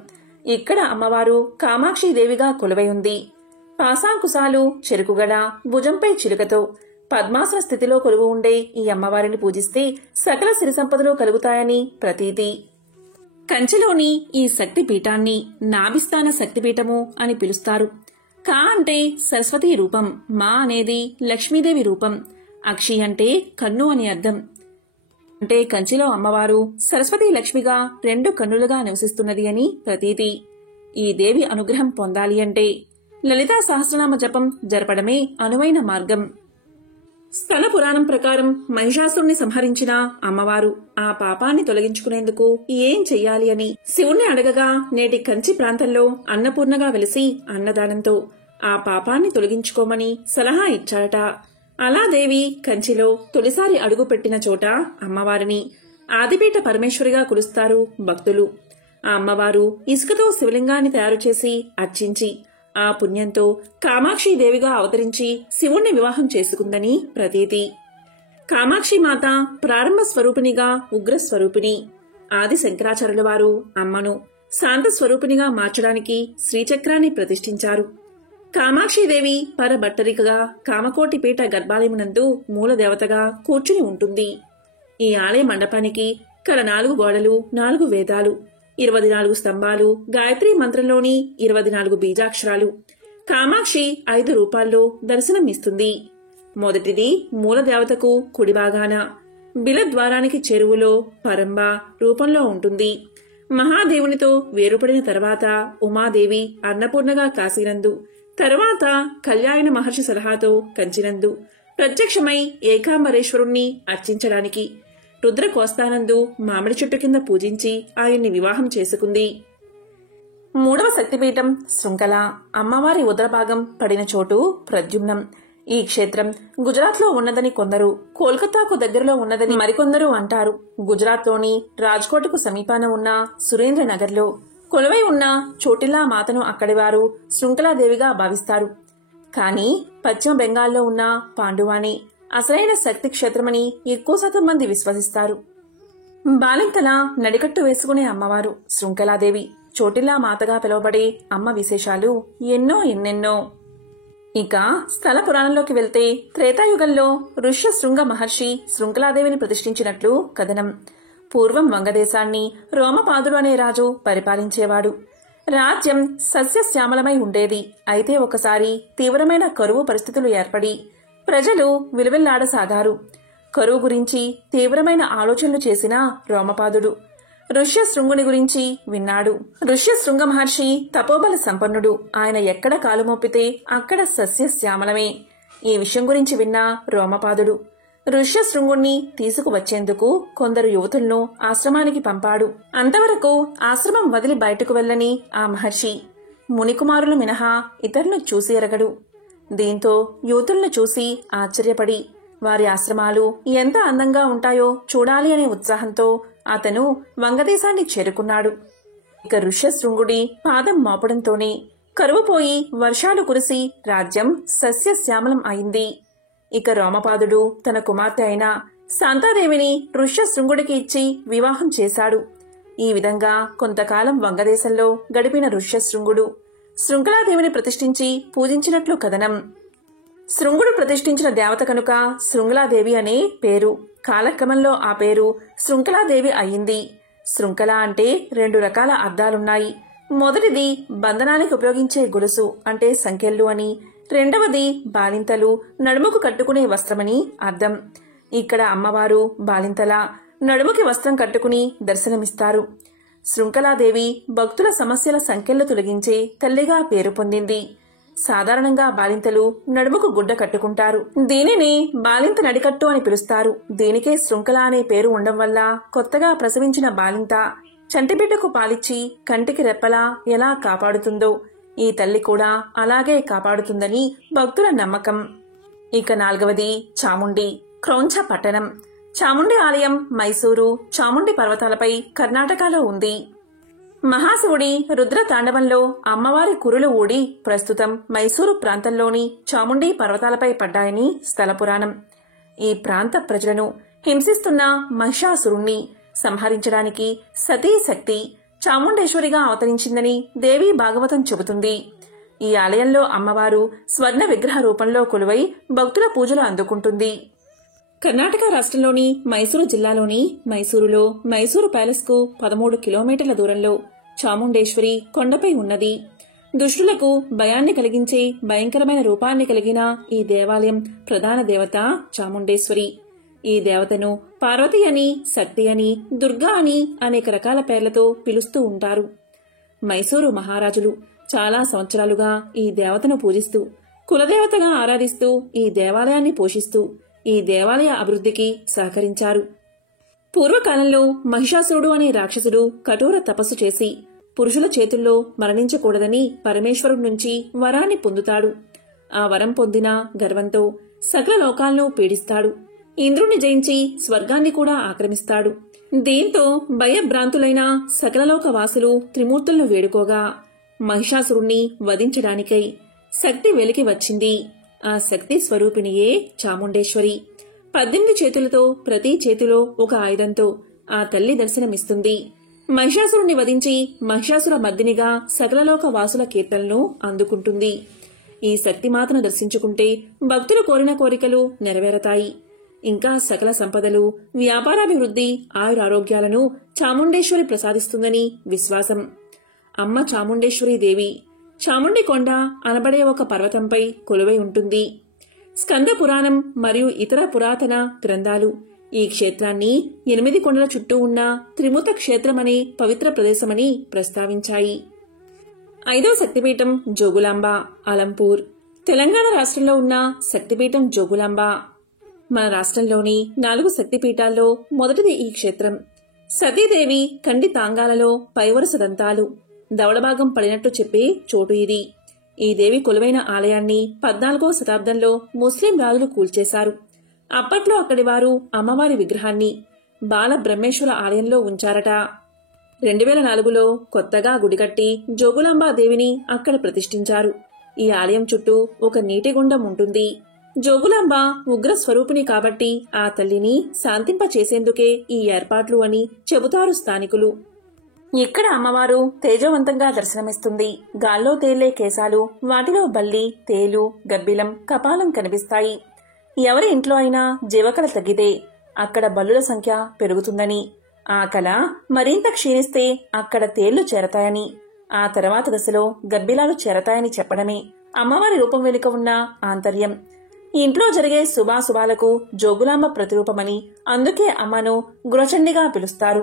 ఇక్కడ అమ్మవారు కామాక్షిదేవిగా కొలువై ఉంది. పాశాంకుశాలు, చెరుకుగడ, భుజంపై చిలుకతో పద్మాసన స్థితిలో కొలువు ఉండే ఈ అమ్మవారిని పూజిస్తే సకల సిరి సంపదలు కలుగుతాయని ప్రతీతి. కంచిలోని ఈ శక్తిపీఠాన్ని నాభిస్థాన శక్తిపీఠము అని పిలుస్తారు. కా అంటే సరస్వతీ రూపం, మా అనేది లక్ష్మీదేవి రూపం, అక్షి అంటే కన్ను అని అర్థం. అంటే కంచిలో అమ్మవారు సరస్వతీ లక్ష్మిగా రెండు కన్నులుగా నివసిస్తున్నది అని ప్రతీతి. ఈ దేవి అనుగ్రహం పొందాలి అంటే లలితా సహస్రనామ జపం జరపడమే అనువైన మార్గం. స్థల పురాణం ప్రకారం మహిషాసురుణ్ణి సంహరించిన అమ్మవారు ఆ పాపాన్ని తొలగించుకునేందుకు ఏం చెయ్యాలి అని శివుణ్ణి అడగగా నేటి కంచి ప్రాంతంలో అన్నపూర్ణగా వెలిసి అన్నదానంతో ఆ పాపాన్ని తొలగించుకోమని సలహా ఇచ్చారట. అలా దేవి కంచిలో తొలిసారి అడుగుపెట్టిన చోట అమ్మవారిని ఆదిపీఠ పరమేశ్వరిగా కొలుస్తారు భక్తులు. ఆ అమ్మవారు ఇసుకతో శివలింగాన్ని తయారు చేసి అర్చించి ఆ పుణ్యంతో కామాక్షిదేవిగా అవతరించి శివుణ్ణి వివాహం చేసుకుందని ప్రతీతి. కామాక్షి మాత ప్రారంభ స్వరూపిణిగా ఉగ్రస్వరూపిణి. ఆది శంకరాచార్యుల వారు అమ్మను శాంత స్వరూపిణిగా మార్చడానికి శ్రీచక్రాన్ని ప్రతిష్ఠించారు. కామాక్షిదేవి పరభట్టరికగా కామకోటిపీఠ గర్భాలయమునందు మూలదేవతగా కూర్చుని ఉంటుంది. ఈ ఆలయ మండపానికి కల 4 గోడలు, 4 వేదాలు, 24 స్తంభాలు, గాయత్రీ మంత్రంలోని 24 బీజాక్షరాలు. కామాక్షి 5 రూపాల్లో దర్శనమిస్తుంది. మొదటిది మూలదేవతకు కుడిభాగాన బిలద్వారానికి చెరువులో పరంబ రూపంలో ఉంటుంది. మహాదేవునితో వేరుపడిన తర్వాత ఉమాదేవి అన్నపూర్ణగా కాశీనందు, తరువాత కళ్యాణ మహర్షి సలహాతో కంచినందు ప్రత్యక్షమై ఏకాంబరేశ్వరుణ్ణి అర్చించడానికి రుద్రకోస్తానందు మామిడి చెట్టు కింద పూజించి ఆయన్ని వివాహం చేసుకుంది. మూడవ శక్తిపీఠం శృంఖల. అమ్మవారి ఉదరభాగం పడిన చోటు ప్రద్యుమ్నం. ఈ క్షేత్రం గుజరాత్ లో ఉన్నదని కొందరు, కోల్కతాకు దగ్గరలో ఉన్నదని మరికొందరు అంటారు. గుజరాత్ లోని రాజ్కోట్కు సమీపాన ఉన్న సురేంద్రనగర్ లో కొలువై ఉన్న చోటిల్లా మాతను అక్కడివారు శృంఖలాదేవిగా భావిస్తారు. కానీ పశ్చిమ బెంగాల్లో ఉన్న పాండువాని అసలైన శక్తి క్షేత్రమని ఎక్కువ శాతం మంది విశ్వసిస్తారు. బాలింతలా నడికట్టు వేసుకునే అమ్మవారు శృంఖలాదేవి, చోటిల్లా మాతగా పిలువబడే అమ్మ విశేషాలు ఎన్నెన్నో. ఇక స్థల పురాణంలోకి వెళ్తే త్రేతాయుగంలో ఋష్యశృంగ మహర్షి శృంఖలాదేవిని ప్రతిష్ఠించినట్లు కథనం. పూర్వం వంగదేశాన్ని రోమపాదుడు అనే రాజు పరిపాలించేవాడు. రాజ్యం సస్యశ్యామలమై ఉండేది. అయితే ఒకసారి తీవ్రమైన కరువు పరిస్థితులు ఏర్పడి ప్రజలు విలువిల్లాడసాగారు. కరువు గురించి తీవ్రమైన ఆలోచనలు చేసిన రోమపాదుడు ఋష్యశృంగుని గురించి విన్నాడు. ఋష్యశృంగ మహర్షి తపోబల సంపన్నుడు. ఆయన ఎక్కడ కాలు మోపితే అక్కడ సస్యశ్యామలమే. ఈ విషయం గురించి విన్న రోమపాదుడు ఋష్యశృంగుణ్ణి తీసుకువచ్చేందుకు కొందరు యువతులను ఆశ్రమానికి పంపాడు. అంతవరకు ఆశ్రమం వదిలి బయటకు వెళ్లని ఆ మహర్షి మునికుమారులు మినహా ఇతరులను చూసి ఎరగడు. దీంతో యువతులను చూసి ఆశ్చర్యపడి వారి ఆశ్రమాలు ఎంత అందంగా ఉంటాయో చూడాలి అనే ఉత్సాహంతో అతను వంగదేశాన్ని చేరుకున్నాడు. ఇక ఋష్యశృంగుడి పాదం మోపడంతోనే కరువు పోయి వర్షాలు కురిసి రాజ్యం సస్యశ్యామలం అయింది. ఇక రోమపాదుడు తన కుమార్తె అయిన శాంతాదేవిని ఋష్యశృంగుడికి ఇచ్చి వివాహం చేశాడు. ఈ విధంగా కొంతకాలం వంగదేశంలో గడిపిన ఋష్యశృంగుడు శృంఖలాదేవిని ప్రతిష్ఠించి పూజించినట్లు కథనం. శృంగుడు ప్రతిష్ఠించిన దేవత కనుక శృంఖలాదేవి అనే పేరు. కాలక్రమంలో ఆ పేరు శృంఖలాదేవి అయింది. శృంఖల అంటే 2 రకాల అర్థాలున్నాయి. మొదటిది బంధనానికి ఉపయోగించే గొలుసు అంటే సంకెళ్ళు అని, రెండవది బాలింతలు నడుముకు కట్టుకునే వస్త్రమని అర్థం. ఇక్కడ అమ్మవారు బాలింతల నడుముకి వస్త్రం కట్టుకుని దర్శనమిస్తారు. శృంఖలాదేవి భక్తుల సమస్యల సంకెళ్లు తొలగించే తల్లిగా పేరు పొందింది. సాధారణంగా బాలింతలు నడుముకు గుడ్డ కట్టుకుంటారు. దీనిని బాలింత నడికట్టు అని పిలుస్తారు. దీనికే శృంఖల అనే పేరు ఉండడం వల్ల కొత్తగా ప్రసవించిన బాలింత చంటిబిడ్డకు పాలిచ్చి కంటికి రెప్పలా ఎలా కాపాడుతుందో ఈ తల్లి కూడా అలాగే కాపాడుతుందని భక్తుల నమ్మకం. ఇక 4వది చాముండి క్రౌంచ పట్టణం. చాముండి ఆలయం మైసూరు చాముండి పర్వతాలపై కర్ణాటకలో ఉంది. మహాశివుడి రుద్ర తాండవంలో అమ్మవారి కురులు ఊడి ప్రస్తుతం మైసూరు ప్రాంతంలోని చాముండి పర్వతాలపై పడ్డాయని స్థల పురాణం. ఈ ప్రాంత ప్రజలను హింసిస్తున్న మహిషాసురుణ్ణి సంహరించడానికి సతీ శక్తి చాముండేశ్వరిగా అవతరించిందని దేవీ భాగవతం చెబుతుంది. ఈ ఆలయంలో అమ్మవారు స్వర్ణ విగ్రహ రూపంలో కొలువై భక్తుల పూజలు అందుకుంటుంది. కర్ణాటక రాష్ట్రంలోని మైసూరు జిల్లాలోని మైసూరులో మైసూరు ప్యాలెస్ కు 13 కిలోమీటర్ల దూరంలో చాముండేశ్వరి కొండపై ఉన్నది. దుష్టులకు భయాన్ని కలిగించే భయంకరమైన రూపాన్ని కలిగిన ఈ దేవాలయం ప్రధాన దేవత చాముండేశ్వరి. ఈ దేవతను పార్వతి అని, శక్తి అని, దుర్గా అని అనేక రకాల పేర్లతో పిలుస్తూ ఉంటారు. మైసూరు మహారాజులు చాలా సంవత్సరాలుగా ఈ దేవతను పూజిస్తూ, కులదేవతగా ఆరాధిస్తూ ఈ దేవాలయాన్ని పోషిస్తూ ఈ దేవాలయ అభివృద్ధికి సహకరించారు. పూర్వకాలంలో మహిషాసురుడు అనే రాక్షసుడు కఠోర తపస్సు చేసి పురుషుల చేతుల్లో మరణించకూడదని పరమేశ్వరుడి నుంచి వరాన్ని పొందుతాడు. ఆ వరం పొందిన గర్వంతో సకల లోకాలను పీడిస్తాడు. ఇంద్రుణ్ణి జయించి స్వర్గాన్ని కూడా ఆక్రమిస్తాడు. దీంతో భయభ్రాంతులైన సకలలోక వాసులు త్రిమూర్తులను వేడుకోగా మహిషాసురుణ్ణి వధించడానికై శక్తి వెలికి వచ్చింది. ఆ శక్తి స్వరూపిణియే చాముండేశ్వరి. 18 చేతులతో ప్రతి చేతిలో ఒక ఆయుధంతో ఆ తల్లి దర్శనమిస్తుంది. మహిషాసురుణ్ణి వధించి మహిషాసుర మర్దినిగా సకలలోక వాసుల కీర్తనలు అందుకుంటుంది. ఈ శక్తిమాతను దర్శించుకుంటే భక్తులు కోరిన కోరికలు నెరవేరతాయి. ఇంకా సకల సంపదలు, వ్యాపారాభివృద్ధి, ఆయురారోగ్యాలను చాముండేశ్వరి ప్రసాదిస్తుందని విశ్వాసం. అమ్మ చాముండేశ్వరి దేవి చాముండి కొండ అనబడే ఒక పర్వతంపై కొలువై ఉంటుంది. స్కంద పురాణం మరియు ఇతర పురాతన గ్రంథాలు ఈ క్షేత్రాన్ని 8 కొండల చుట్టూ ఉన్న త్రిముత క్షేత్రమనే పవిత్ర ప్రదేశమని ప్రస్తావించాయి. 5వ శక్తిపీఠం జోగులాంబ, అలంపూర్. తెలంగాణ రాష్ట్రంలో ఉన్న శక్తిపీఠం జోగులాంబ. మన రాష్ట్రంలోని 4 శక్తిపీఠాల్లో మొదటిది ఈ క్షేత్రం. సతీదేవి కండి తాంగాలలో పైవరుస దంతాలు, దవడభాగం పడినట్టు చెప్పే చోటు ఇది. ఈ దేవి కొలువైన ఆలయాన్ని 14వ శతాబ్దంలో ముస్లిం రాజులు కూల్చేశారు. అప్పట్లో అక్కడి వారు అమ్మవారి విగ్రహాన్ని బాల బ్రహ్మేశ్వర ఆలయంలో ఉంచారట. 2004లో కొత్తగా గుడి కట్టి జోగులాంబాదేవిని అక్కడ ప్రతిష్ఠించారు. ఈ ఆలయం చుట్టూ ఒక నీటి గుండం ఉంటుంది. జోగులాంబ ఉగ్ర స్వరూపిణి కాబట్టి ఆ తల్లిని శాంతింప చేసేందుకే ఈ ఏర్పాట్లు అని చెబుతారు స్థానికులు. ఇక్కడ అమ్మవారు తేజవంతంగా దర్శనమిస్తుంది. గాల్లో తేలే కేశాలు, వాటిలో బల్లి, తేలు, గబ్బిలం, కపాలం కనిపిస్తాయి. ఎవరి ఇంట్లో అయినా జీవకళ తగ్గితే అక్కడ బల్లుల సంఖ్య పెరుగుతుందని, ఆ కళ మరింత క్షీణిస్తే అక్కడ తేళ్లు చేరతాయని, ఆ తర్వాత దశలో గబ్బిలాలు చేరతాయని చెప్పడమే అమ్మవారి రూపం వెనుక ఉన్న ఆంతర్యం. ఇంట్లో జరిగే శుభాశుభాలకు జోగులాంబ ప్రతిరూపమని అందుకే అమ్మను గృహచండిగా పిలుస్తారు.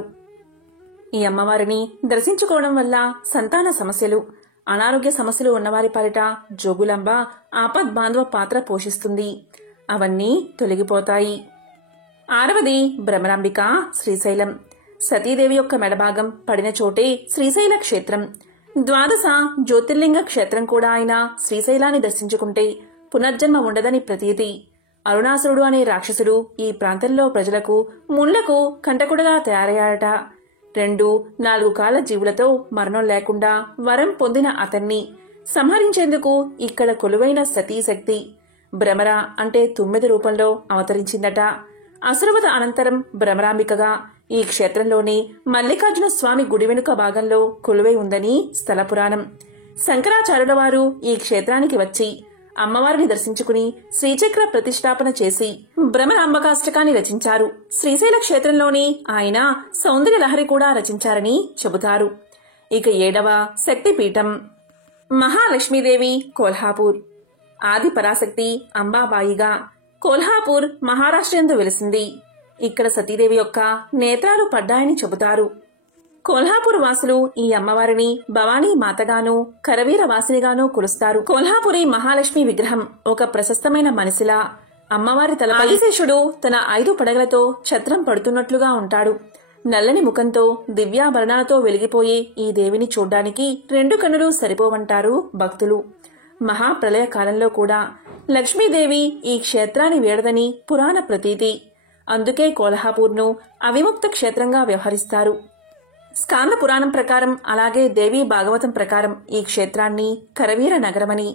ఈ అమ్మవారిని దర్శించుకోవడం వల్ల సంతాన సమస్యలు, అనారోగ్య సమస్యలు ఉన్నవారి పాలిట జోగులాంబ ఆపద్బాంధవ పాత్ర పోషిస్తుంది. అవన్నీ తొలగిపోతాయి. 6వది భ్రమరాంబిక శ్రీశైలం. సతీదేవి యొక్క మెడభాగం పడిన చోటే శ్రీశైల క్షేత్రం. ద్వాదశ జ్యోతిర్లింగ క్షేత్రం కూడా అయిన శ్రీశైలాన్ని దర్శించుకుంటే పునర్జన్మ ఉండదని ప్రతీతి. అరుణాసురుడు అనే రాక్షసుడు ఈ ప్రాంతంలో ప్రజలకు ముళ్లకు కంటకుడుగా తయారయ్యాడట. 2-4 కాళ్ల జీవులతో మరణం లేకుండా వరం పొందిన అతన్ని సంహరించేందుకు ఇక్కడ కొలువైన సతీశక్తి భ్రమర అంటే 9 రూపంలో అవతరించిందట. అసురవధ అనంతరం భ్రమరాంబికగా ఈ క్షేత్రంలోని మల్లికార్జున స్వామి గుడి వెనుక భాగంలో కొలువై ఉందని స్థల పురాణం. శంకరాచార్యుల వారు ఈ క్షేత్రానికి వచ్చి అమ్మవారిని దర్శించుకుని శ్రీచక్ర ప్రతిష్టాపన చేసి భ్రమరాంబకాష్టకాన్ని రచించారు. శ్రీశైల క్షేత్రంలోని ఆయన సౌందర్య లహరి కూడా రచించారని చెబుతారు. ఇక 7వ శక్తిపీఠం మహాలక్ష్మీదేవి కోల్హాపూర్. ఆది పరాశక్తి అంబాబాయిగా కోల్హాపూర్ మహారాష్ట్రందు వెలిసింది. ఇక్కడ సతీదేవి యొక్క నేత్రాలు పడ్డాయని చెబుతారు. కోల్హాపూర్ వాసులు ఈ అమ్మవారిని భవానీ మాతగాను కరవీర వాసినిగాను కొలుస్తారు. కోల్హాపురి మహాలక్ష్మి విగ్రహం ఒక ప్రశస్తమైన మనిషిలా, అమ్మవారి తల ఆదిశేషుడు తన 5 పడగలతో ఛత్రం పడుతున్నట్లుగా ఉంటాడు. నల్లని ముఖంతో దివ్యాభరణాలతో వెలిగిపోయే ఈ దేవిని చూడ్డానికి 2 కన్నులు సరిపోవంటారు భక్తులు. మహాప్రళయ కాలంలో కూడా లక్ష్మీదేవి ఈ క్షేత్రాన్ని వేడదని పురాణ ప్రతీతి. అందుకే కోల్హాపూర్ను అవిముక్త క్షేత్రంగా వ్యవహరిస్తారు. స్కాంద పురాణం ప్రకారం, అలాగే దేవీ భాగవతం ప్రకారం ఈ క్షేత్రాన్ని కరవీర నగరమని,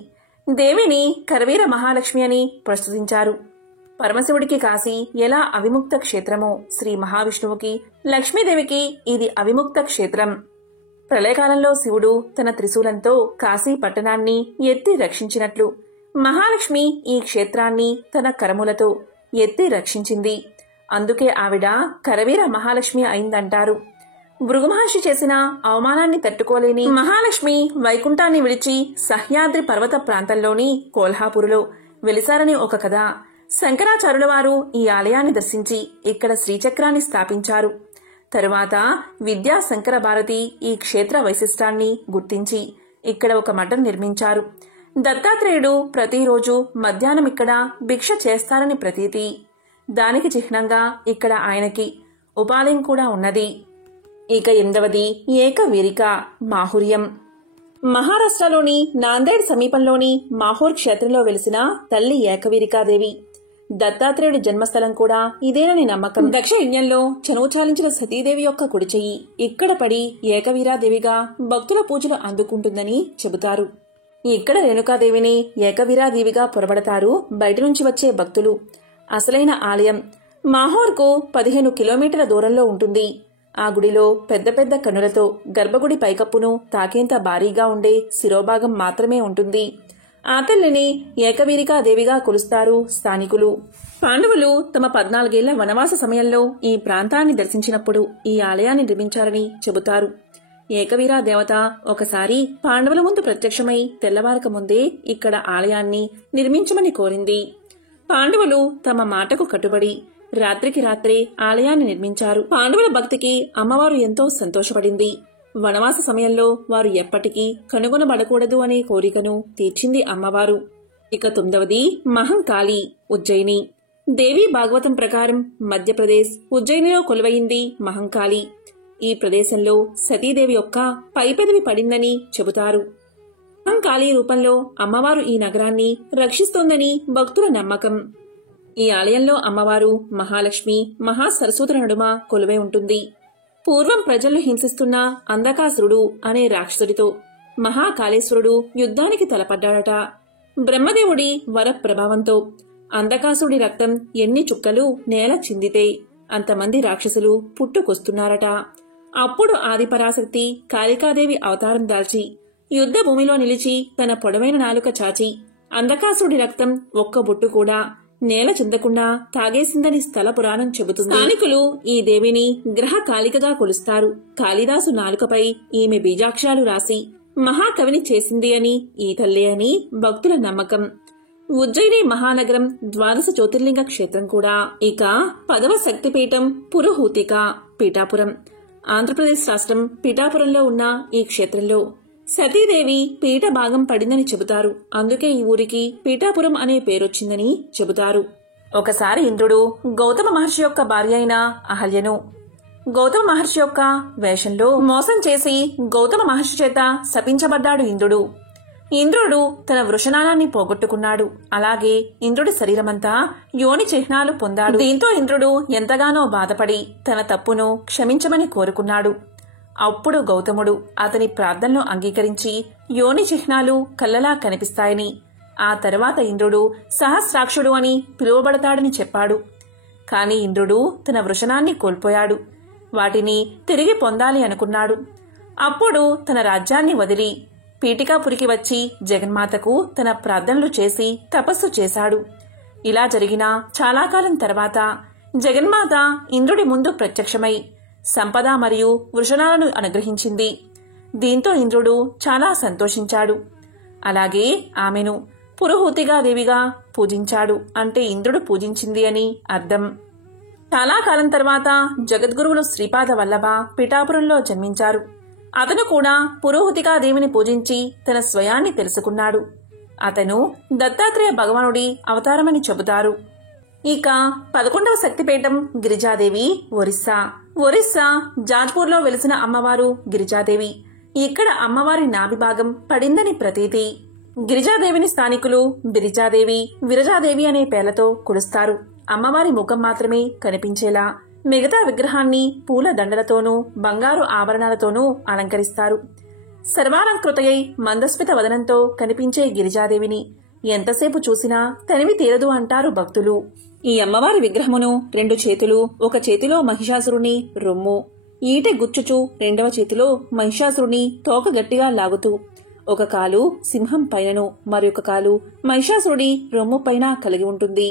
దేవిని కరవీర మహాలక్ష్మి అని ప్రస్తుతించారు. పరమశివుడికి కాశీ ఎలా అవిముక్త క్షేత్రమో శ్రీ మహావిష్ణువుకి, లక్ష్మీదేవికి ఇది అవిముక్త క్షేత్రం. ప్రళయకాలంలో శివుడు తన త్రిశూలంతో కాశీ పట్టణాన్ని ఎత్తి రక్షించినట్లు మహాలక్ష్మి ఈ క్షేత్రాన్ని తన కరములతో ఎత్తి రక్షించింది. అందుకే ఆవిడ కరవీర మహాలక్ష్మి అయిందంటారు. భృగుమహర్షి చేసిన అవమానాన్ని తట్టుకోలేని మహాలక్ష్మి వైకుంఠాన్ని విడిచి సహ్యాద్రి పర్వత ప్రాంతంలోని కోల్హాపూరులో వెలిసారని ఒక కథ. శంకరాచార్యుల వారు ఈ ఆలయాన్ని దర్శించి ఇక్కడ శ్రీచక్రాన్ని స్థాపించారు. తరువాత విద్యా శంకర భారతి ఈ క్షేత్ర వైశిష్టాన్ని గుర్తించి ఇక్కడ ఒక మఠం నిర్మించారు. దత్తాత్రేయుడు ప్రతిరోజు మధ్యాహ్నం ఇక్కడ భిక్ష చేస్తారని ప్రతీతి. దానికి చిహ్నంగా ఇక్కడ ఆయనకి ఉపాలయం కూడా ఉన్నది. ఇక 8వది ఏకవీరిక మాహుర్యం. మహారాష్ట్రలోని నాందేడ్ సమీపంలోని మాహూర్ క్షేత్రంలో వెలిసిన తల్లి ఏకవీరికాదేవి. దత్తాత్రేయుడి జన్మస్థలం కూడా ఇదేనని నమ్మకం. దక్ష యజ్ఞంలో చనువు చాలించిన సతీదేవి యొక్క కుడి చెయ్యి ఇక్కడ పడి ఏకవీరాదేవిగా భక్తుల పూజలు అందుకుంటుందని చెబుతారు. ఇక్కడ రేణుకాదేవిని ఏకవీరాదేవిగా పొరబడతారు బయట నుంచి వచ్చే భక్తులు. అసలైన ఆలయం మాహోర్కు 15 కిలోమీటర్ల దూరంలో ఉంటుంది. ఆ గుడిలో పెద్ద పెద్ద కన్నులతో గర్భగుడి పైకప్పును తాకేంత భారీగా ఉండే శిరోభాగం మాత్రమే ఉంటుంది. ఆ తల్లిని ఏకవీరికాదేవిగా కొలుస్తారు స్థానికులు. పాండవులు తమ 14 ఏళ్ల వనవాస సమయంలో ఈ ప్రాంతాన్ని దర్శించినప్పుడు ఈ ఆలయాన్ని నిర్మించారని చెబుతారు. ఏకవీరా దేవత ఒకసారి పాండవుల ముందు ప్రత్యక్షమై తెల్లవారక ముందే ఇక్కడ ఆలయాన్ని నిర్మించమని కోరింది. పాండవులు తమ మాటకు కట్టుబడి రాత్రికి రాత్రే ఆలయాన్ని నిర్మించారు. పాండవుల భక్తికి అమ్మవారు ఎంతో సంతోషపడింది. వనవాస సమయంలో వారు ఎప్పటికీ కనుగొనబడకూడదు అనే కోరికను తీర్చింది అమ్మవారు. ఇక 9వది మహంకాళి ఉజ్జయిని. దేవీ భాగవతం ప్రకారం మధ్యప్రదేశ్ ఉజ్జయినిలో కొలువైంది మహంకాళి. ఈ ప్రదేశంలో సతీదేవి యొక్క పైపెదవి పడిందని చెబుతారు. మహంకాళి రూపంలో అమ్మవారు ఈ నగరాన్ని రక్షిస్తోందని భక్తుల నమ్మకం. ఈ ఆలయంలో అమ్మవారు మహాలక్ష్మి, మహాసరస్వతుల నడుమ కొలువై ఉంటుంది. పూర్వం ప్రజలను హింసిస్తున్న అంధకాసురుడు అనే రాక్షసుడితో మహాకాళేశ్వరుడు యుద్ధానికి తలపడ్డాడట. బ్రహ్మదేవుడి వర ప్రభావంతో అంధకాసుడి రక్తం ఎన్ని చుక్కలు నేల చిందితే అంతమంది రాక్షసులు పుట్టుకొస్తున్నారట. అప్పుడు ఆదిపరాశక్తి కాళికాదేవి అవతారం దాల్చి యుద్ధ భూమిలో నిలిచి తన పొడవైన నాలుక చాచి అంధకాసుడి రక్తం ఒక్క బొట్టు కూడా నేల చిందకుండా తాగేసిందని స్థల పురాణం చెబుతుంది. స్థానికులు ఈ దేవిని గ్రహ కాళికగా కొలుస్తారు. కాళిదాసు నాలుకపై ఈమె బీజాక్షరాలు రాసి మహాకవిని చేసింది అని ఈ తల్లే అని భక్తుల నమ్మకం. ఉజ్జయిని మహానగరం ద్వాదశ జ్యోతిర్లింగ క్షేత్రం కూడా. ఇక 10వ శక్తిపీఠం పురుహూతిక పీఠాపురం. ఆంధ్రప్రదేశ్ రాష్ట్రం పీఠాపురంలో ఉన్న ఈ క్షేత్రంలో సతీదేవి పీఠ భాగం పడిందని చెబుతారు. అందుకే ఈ ఊరికి పీఠాపురం అనే పేరొచ్చిందని చెబుతారు. ఒకసారి ఇంద్రుడు గౌతమ మహర్షి యొక్క భార్య అయిన అహల్యను గౌతమ మహర్షి యొక్క వేషంలో మోసం చేసి గౌతమ మహర్షి చేత శపించబడ్డాడు ఇంద్రుడు. ఇంద్రుడు తన వృషణానాన్ని పోగొట్టుకున్నాడు. అలాగే ఇంద్రుడి శరీరమంతా యోని చిహ్నాలు పొందాడు. దీంతో ఇంద్రుడు ఎంతగానో బాధపడి తన తప్పును క్షమించమని కోరుకున్నాడు. అప్పుడు గౌతముడు అతని ప్రార్థనను అంగీకరించి యోని చిహ్నాలు కళ్ళలా కనిపిస్తాయని, ఆ తర్వాత ఇంద్రుడు సహస్రాక్షుడు అని పిలువబడతాడని చెప్పాడు. కాని ఇంద్రుడు తన వృషణాన్ని కోల్పోయాడు. వాటిని తిరిగి పొందాలి అనుకున్నాడు. అప్పుడు తన రాజ్యాన్ని వదిలి పీఠికాపురికి వచ్చి జగన్మాతకు తన ప్రార్థనలు చేసి తపస్సు చేశాడు. ఇలా జరిగిన చాలా కాలం తర్వాత జగన్మాత ఇంద్రుడి ముందు ప్రత్యక్షమై సంపద మరియు వృషణాలను అనుగ్రహించింది. దీంతో ఇంద్రుడు చాలా సంతోషించాడు. అలాగే ఆమెను పురుహూతిగా దేవిగా పూజించాడు. అంటే ఇంద్రుడు పూజించింది అని అర్థం. చాలా కాలం తర్వాత జగద్గురువులు శ్రీపాద వల్లభ పిఠాపురంలో జన్మించారు. అతను కూడా పురోహతికా దేవిని పూజించి తన స్వయాన్ని తెలుసుకున్నాడు. అతను దత్తాత్రేయ భగవానుడి అవతారమని చెబుతారు. ఇక 11వ శక్తిపీఠం గిరిజాదేవి ఒరిస్సా జాజ్పూర్లో వెలిసిన అమ్మవారు గిరిజాదేవి. ఇక్కడ అమ్మవారి నాభి భాగం పడిందని ప్రతీతి. గిరిజాదేవిని స్థానికులు బిరిజాదేవి, విరజాదేవి అనే పేర్లతో కొలుస్తారు. అమ్మవారి ముఖం మాత్రమే కనిపించేలా మిగతా విగ్రహాన్ని పూల దండలతోనూ బంగారు ఆభరణాలతోనూ అలంకరిస్తారు. సర్వాలంకృతయై మందస్మిత వదనంతో కనిపించే గిరిజాదేవిని ఎంతసేపు చూసినా తనివి తీరదు అంటారు భక్తులు. ఈ అమ్మవారి విగ్రహమును 2 చేతులు, ఒక చేతిలో మహిషాసురుని రొమ్ము, ఈటె గుచ్చుచు 2వ చేతిలో మహిషాసురుని తోక గట్టిగా లాగుతూ, ఒక కాలు సింహం పైనను మరొక కాలు మహిషాసురుడి రొమ్ము పైన కలిగి ఉంటుంది.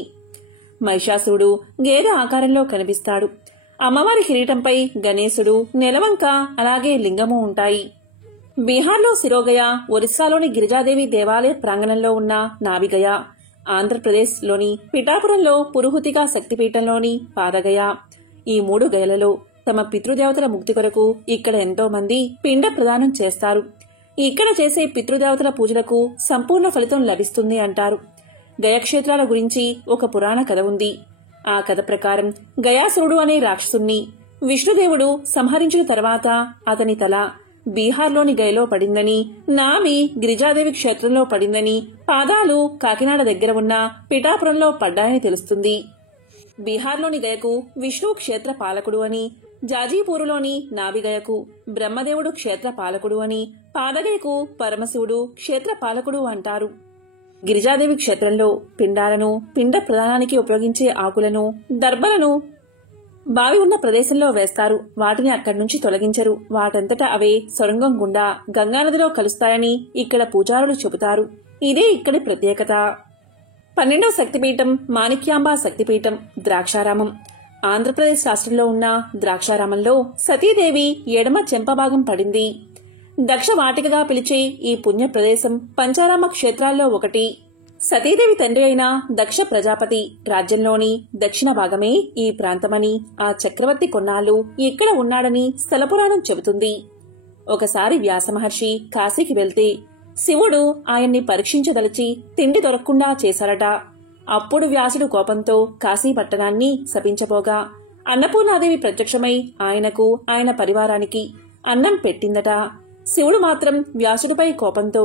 మహిషాసురుడు గేద ఆకారంలో కనిపిస్తాడు. అమ్మవారి కిరీటంపై గణేశుడు, నెలవంక అలాగే లింగము ఉంటాయి. బీహార్లో సిరోగయ, ఒరిస్సాలోని గిరిజాదేవి దేవాలయ ప్రాంగణంలో ఉన్న నాభిగయ, ఆంధ్రప్రదేశ్లోని పిఠాపురంలో పురుహూతికా శక్తిపీఠంలోని పాదగయ, ఈ 3 గయలలో తమ పితృదేవతల ముక్తి కొరకు ఇక్కడ ఎంతో మంది పిండ ప్రదానం చేస్తారు. ఇక్కడ చేసే పితృదేవతల పూజలకు సంపూర్ణ ఫలితం లభిస్తుంది అంటారు. గయాక్షేత్రాల గురించి ఒక పురాణ కథ ఉంది. ఆ కథ ప్రకారం గయాసురుడు అనే రాక్షసుణ్ణి విష్ణుదేవుడు సంహరించిన తర్వాత అతని తల బీహార్లోని గయలో పడిందని, నాభి గిరిజాదేవి క్షేత్రంలో పడిందని, పాదాలు కాకినాడ దగ్గర ఉన్న పిఠాపురంలో పడ్డాయని తెలుస్తుంది. బీహార్లోని గయకు విష్ణు క్షేత్ర పాలకుడు అని, జాజీపూరులోని నాభిగయకు బ్రహ్మదేవుడు క్షేత్ర పాలకుడు అని, పాదగయకు పరమశివుడు క్షేత్ర పాలకుడు అంటారు. గిరిజాదేవి క్షేత్రంలో పిండాలను, పిండ ప్రదానానికి ఉపయోగించే ఆకులను, దర్భలను బావి ఉన్న ప్రదేశంలో వేస్తారు. వాటిని అక్కడి నుంచి తొలగించరు. వాటంతటా అవే సొరంగం గుండా గంగానదిలో కలుస్తాయని ఇక్కడ పూజారులు చెబుతారు. ఇదే ఇక్కడి ప్రత్యేకత. 12వ శక్తిపీఠం మాణిక్యాంబ శక్తిపీఠం ద్రాక్షారామం. ఆంధ్రప్రదేశ్ రాష్ట్రంలో ఉన్న ద్రాక్షారామంలో సతీదేవి ఎడమ చెంపభాగం పడింది. దక్ష వాటికగా పిలిచే ఈ పుణ్య ప్రదేశం పంచారామ క్షేత్రాల్లో ఒకటి. సతీదేవి తండ్రి అయిన దక్ష ప్రజాపతి రాజ్యంలోని దక్షిణ భాగమే ఈ ప్రాంతమని, ఆ చక్రవర్తి కొన్నాళ్లు ఇక్కడ ఉన్నాడని స్థలపురాణం చెబుతుంది. ఒకసారి వ్యాసమహర్షి కాశీకి వెళ్తే శివుడు ఆయన్ని పరీక్షించదలిచి తిండి దొరకకుండా చేశారట. అప్పుడు వ్యాసుడు కోపంతో కాశీ పట్టణాన్ని శపించబోగా అన్నపూర్ణాదేవి ప్రత్యక్షమై ఆయనకు, ఆయన పరివారానికి అన్నం పెట్టిందట. శివుడు మాత్రం వ్యాసుడిపై కోపంతో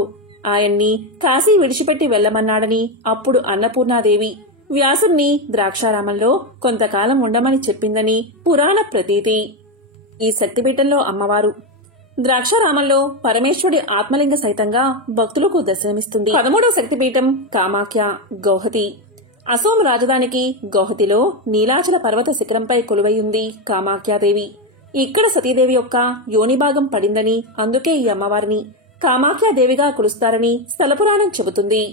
ఆయన్ని కాశీ విడిచిపెట్టి వెళ్లమన్నాడని అప్పుడు అన్నపూర్ణాదేవి వ్యాసుణ్ణి ద్రాక్షారామంలో కొంతకాలం ఉండమని చెప్పిందని పురాణ ప్రతీతి. ఈ శక్తిపీఠంలో అమ్మవారు ద్రాక్షారామంలో పరమేశ్వరుడి ఆత్మలింగ సైతంగా భక్తులకు దర్శనమిస్తుంది. 13వ శక్తిపీఠం కామాఖ్య, గౌహతి. అసోం రాజధానికి గౌహతిలో నీలాచల పర్వత శిఖరంపై కొలువైంది కామాఖ్యాదేవి. ఇక్కడ సతీదేవి యొక్క యోనిభాగం పడిందని, అందుకే ఈ అమ్మవారిని కామాఖ్యాదేవిగా కొలుస్తారని స్థలపురాణం చెబుతుంది.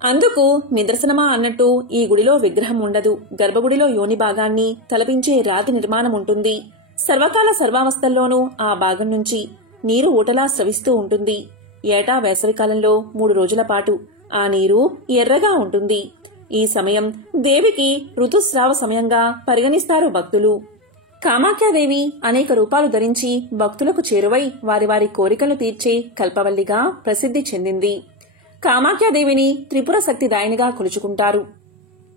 అందుకు నిదర్శనమా అన్నట్టు ఈ గుడిలో విగ్రహం ఉండదు. గర్భగుడిలో యోని భాగాన్ని తలపించే రాతి నిర్మాణం ఉంటుంది. సర్వకాల సర్వావస్థల్లోనూ ఆ భాగం నుంచి నీరు ఊటలా స్రవిస్తూ ఉంటుంది. ఏటా వేసవికాలంలో 3 రోజుల పాటు ఆ నీరు ఎర్రగా ఉంటుంది. ఈ సమయం దేవికి ఋతుస్రావ సమయంగా పరిగణిస్తారు భక్తులు. కామాఖ్యాదేవి అనేక రూపాలు ధరించి భక్తులకు చేరువై వారి వారి కోరికలు తీర్చే కల్పవల్లిగా ప్రసిద్ధి చెందింది. కామాఖ్యాదేవిని త్రిపుర శక్తిదాయినిగా కొలుచుకుంటారు.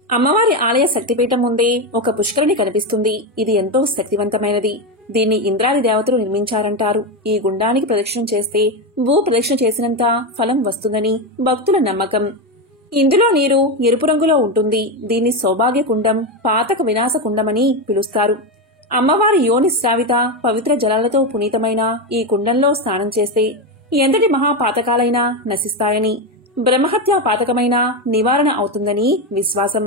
అమ్మవారి ఆలయ శక్తిపీఠం ముందే ఒక పుష్కరిణి కనిపిస్తుంది. ఇది ఎంతో శక్తివంతమైనది. దీన్ని ఇంద్రాది దేవతలు నిర్మించారంటారు. ఈ గుండానికి ప్రదక్షిణ చేస్తే భూ ప్రదక్షిణ చేసినంత ఫలం వస్తుందని భక్తుల నమ్మకం. ఇందులో నీరు ఎరుపు రంగులో ఉంటుంది. దీన్ని సౌభాగ్య కుండం, పాతక వినాశ కుండమని పిలుస్తారు. అమ్మవారి యోని శ్రావిత పవిత్ర జలాలతో పునీతమైన ఈ కుండంలో స్నానం చేస్తే ఎంతటి మహాపాతకాలైనా నశిస్తాయని, బ్రహ్మహత్యా పాతకమైన నివారణ అవుతుందని విశ్వాసం.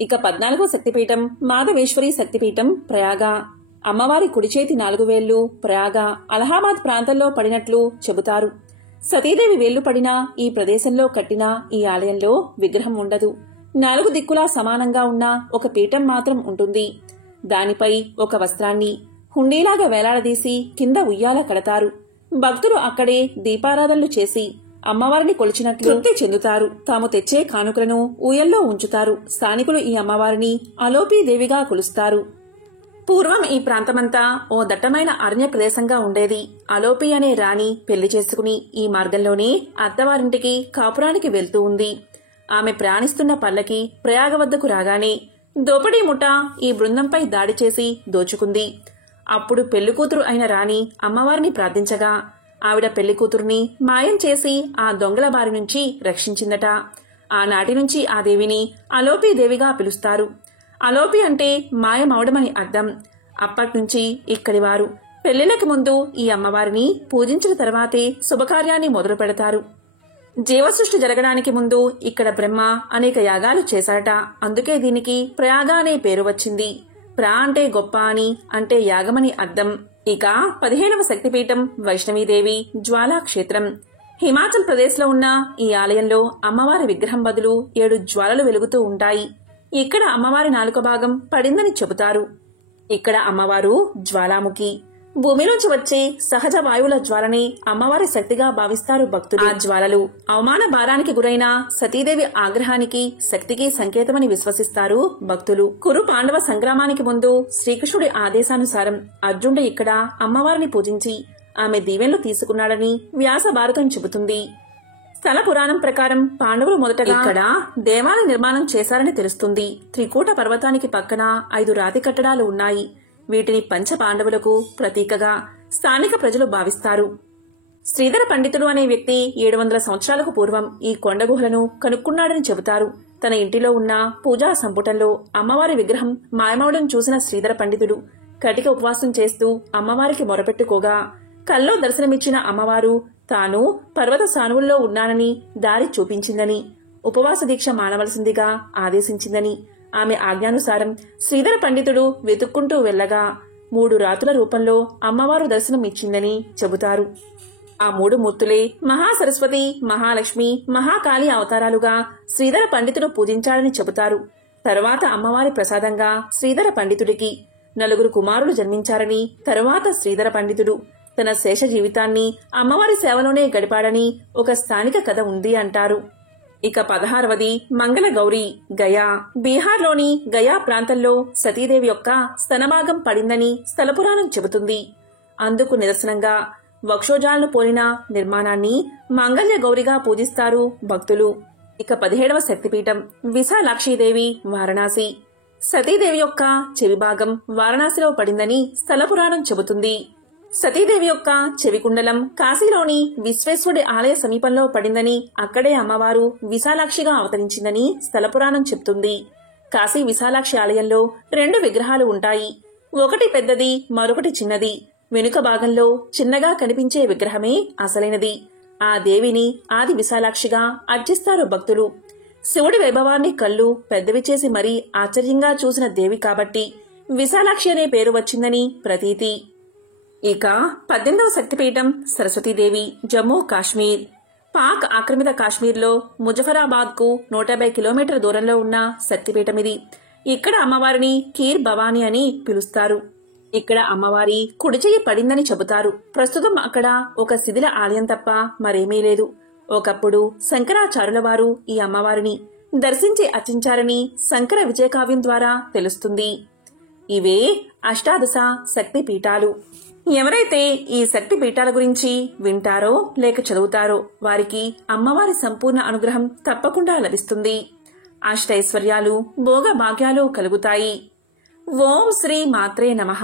ఇక 14వ శక్తిపీఠం మాధవేశ్వరి శక్తిపీఠం, ప్రయాగ. అమ్మవారి కుడిచేతి 4 వేళ్లు ప్రయాగ, అలహాబాద్ ప్రాంతంలో పడినట్లు చెబుతారు. సతీదేవి వేళ్లు పడిన ఈ ప్రదేశంలో కట్టిన ఈ ఆలయంలో విగ్రహం ఉండదు. 4 దిక్కులా సమానంగా ఉన్న ఒక పీఠం మాత్రం ఉంటుంది. దానిపై ఒక వస్త్రాన్ని హుండీలాగా వేలాడదీసి కింద ఉయ్యాల కడతారు. భక్తులు అక్కడే దీపారాధనలు చేసి అమ్మవారిని కొలిచినట్లు తృప్తి చెందుతారు. తాము తెచ్చే కానుకలను ఊయల్లో ఉంచుతారు. స్థానికులు ఈ అమ్మవారిని అలోపీదేవిగా కొలుస్తారు. పూర్వం ఈ ప్రాంతమంతా ఓ దట్టమైన అరణ్య ప్రదేశంగా ఉండేది. అలోపి అనే రాణి పెళ్లి చేసుకుని ఈ మార్గంలోనే అత్తవారింటికి కాపురానికి వెళ్తూ ఉంది. ఆమె ప్రయాణిస్తున్న పల్లకి ప్రయాగ వద్దకు రాగానే దోపిడీ ముఠ ఈ బృందంపై దాడి చేసి దోచుకుంది. అప్పుడు పెళ్లికూతురు అయిన రాణి అమ్మవారిని ప్రార్థించగా ఆవిడ పెళ్లికూతుర్ని మాయం చేసి ఆ దొంగల బారి నుంచి రక్షించిందట. ఆనాటి నుంచి ఆ దేవిని అలోపీదేవిగా పిలుస్తారు. అలోపి అంటే మాయమవడమని అర్థం. అప్పట్నుంచి ఇక్కడి వారు పెళ్లిళ్లకు ముందు ఈ అమ్మవారిని పూజించిన తర్వాతే శుభకార్యాన్ని మొదలు పెడతారు. జీవసృష్టి జరగడానికి ముందు ఇక్కడ బ్రహ్మ అనేక యాగాలు చేశారట. అందుకే దీనికి ప్రయాగ అనే పేరు వచ్చింది. ప్రా అంటే గొప్ప అని, అంటే యాగమని అర్థం. ఇక 15వ శక్తిపీఠం వైష్ణవీదేవి జ్వాలా క్షేత్రం. హిమాచల్ ప్రదేశ్ లో ఉన్న ఈ ఆలయంలో అమ్మవారి విగ్రహం బదులు 7 జ్వాలలు వెలుగుతూ ఉంటాయి. ఇక్కడ అమ్మవారి నాలుక భాగం పడిందని చెబుతారు. ఇక్కడ అమ్మవారు జ్వాలాముఖి. భూమిలోంచి వచ్చే సహజ వాయువుల జ్వాలని అమ్మవారి శక్తిగా భావిస్తారు భక్తులు. ఆ జ్వాలలు అవమాన భారానికి గురైన సతీదేవి ఆగ్రహానికి, శక్తికి సంకేతమని విశ్వసిస్తారు భక్తులు. కురు పాండవ సంగ్రామానికి ముందు శ్రీకృష్ణుడి ఆదేశానుసారం అర్జునుడు ఇక్కడ అమ్మవారిని పూజించి ఆమె దీవెనలు తీసుకున్నాడని వ్యాస భారతం చెబుతుంది. స్థల పురాణం ప్రకారం పాండవులు మొదటగా ఇక్కడ దేవాలయ నిర్మాణం చేశారని తెలుస్తుంది. త్రికూట పర్వతానికి పక్కన 5 రాతి కట్టడాలు ఉన్నాయి. వీటిని పంచ పాండవులకు ప్రతీకగా స్థానిక ప్రజలు భావిస్తారు. శ్రీధర పండితుడు అనే వ్యక్తి 700 సంవత్సరాలకు పూర్వం ఈ కొండ గుహలను కనుక్కున్నాడని చెబుతారు. తన ఇంటిలో ఉన్న పూజా సంపుటంలో అమ్మవారి విగ్రహం మాయమవడం చూసిన శ్రీధర పండితుడు కటిక ఉపవాసం చేస్తూ అమ్మవారికి మొరపెట్టుకోగా కల్లో దర్శనమిచ్చిన అమ్మవారు తాను పర్వత సానువుల్లో ఉన్నానని, దారి చూపించిందని, ఉపవాస దీక్ష మానవలసిందిగా ఆదేశించిందని, ఆమె ఆజ్ఞానుసారం శ్రీధర పండితుడు వెతుక్కుంటూ వెళ్లగా 3 రాతుల రూపంలో అమ్మవారు దర్శనం ఇచ్చిందని చెబుతారు. ఆ 3 మూర్తులే మహాసరస్వతి, మహాలక్ష్మి, మహాకాళి అవతారాలుగా శ్రీధర పండితుడు పూజించాడని చెబుతారు. తరువాత అమ్మవారి ప్రసాదంగా శ్రీధర పండితుడికి 4 కుమారులు జన్మించారని, తరువాత శ్రీధర పండితుడు తన శేష జీవితాన్ని అమ్మవారి సేవలోనే గడిపాడని ఒక స్థానిక కథ ఉంది అంటారు. ఇక 16వది మంగళ గౌరి, గయా. బీహార్లోని గయా ప్రాంతంలో సతీదేవి యొక్క స్తనభాగం పడిందని స్థలపురాణం చెబుతుంది. అందుకు నిదర్శనంగా వక్షోజాలను పోలిన నిర్మాణాన్ని మంగళ్య గౌరిగా పూజిస్తారు భక్తులు. ఇక 17వ శక్తిపీఠం విశాలాక్షీదేవి, వారణాసి. సతీదేవి యొక్క చెవి భాగం వారణాసిలో పడిందని స్థలపురాణం చెబుతుంది. సతీదేవి యొక్క చెవికుండలం కాశీలోని విశ్వేశ్వరుడి ఆలయ సమీపంలో పడిందని, అక్కడే అమ్మవారు విశాలాక్షిగా అవతరించిందని స్థల పురాణం చెప్తుంది. కాశీ విశాలాక్షి ఆలయంలో 2 విగ్రహాలు ఉంటాయి. ఒకటి పెద్దది, మరొకటి చిన్నది. వెనుక భాగంలో చిన్నగా కనిపించే విగ్రహమే అసలైనది. ఆ దేవిని ఆది విశాలాక్షిగా అర్చిస్తారు భక్తులు. శివుడి వైభవాన్ని కళ్ళు పెద్దవి చేసి మరీ ఆశ్చర్యంగా చూసిన దేవి కాబట్టి విశాలాక్షి అనే పేరు వచ్చిందని ప్రతీతి. ఇక 18వ శక్తిపీఠం సరస్వతీదేవి, జమ్మూ కాశ్మీర్. పాక్ ఆక్రమిత కాశ్మీర్లో ముజఫరాబాద్ కు 150 కిలోమీటర్ల దూరంలో ఉన్న శక్తిపీఠమిది. ఇక్కడ అమ్మవారిని కీర్ భవాని అని పిలుస్తారు. ఇక్కడ అమ్మవారి కుడిచెయ్యి పడిందని చెబుతారు. ప్రస్తుతం అక్కడ ఒక శిథిల ఆలయం తప్ప మరేమీ లేదు. ఒకప్పుడు శంకరాచార్యుల వారు ఈ అమ్మవారిని దర్శించి అర్చించారని శంకర విజయకావ్యం ద్వారా తెలుస్తుంది. ఇవే అష్టాదశ శక్తి పీఠాలు. ఎవరైతే ఈ శక్తి పీఠాల గురించి వింటారో లేక చదువుతారో వారికి అమ్మవారి సంపూర్ణ అనుగ్రహం తప్పకుండా లభిస్తుంది. అష్టైశ్వర్యాలు, భోగ భాగ్యాలు కలుగుతాయి. ఓం శ్రీ మాత్రే నమః.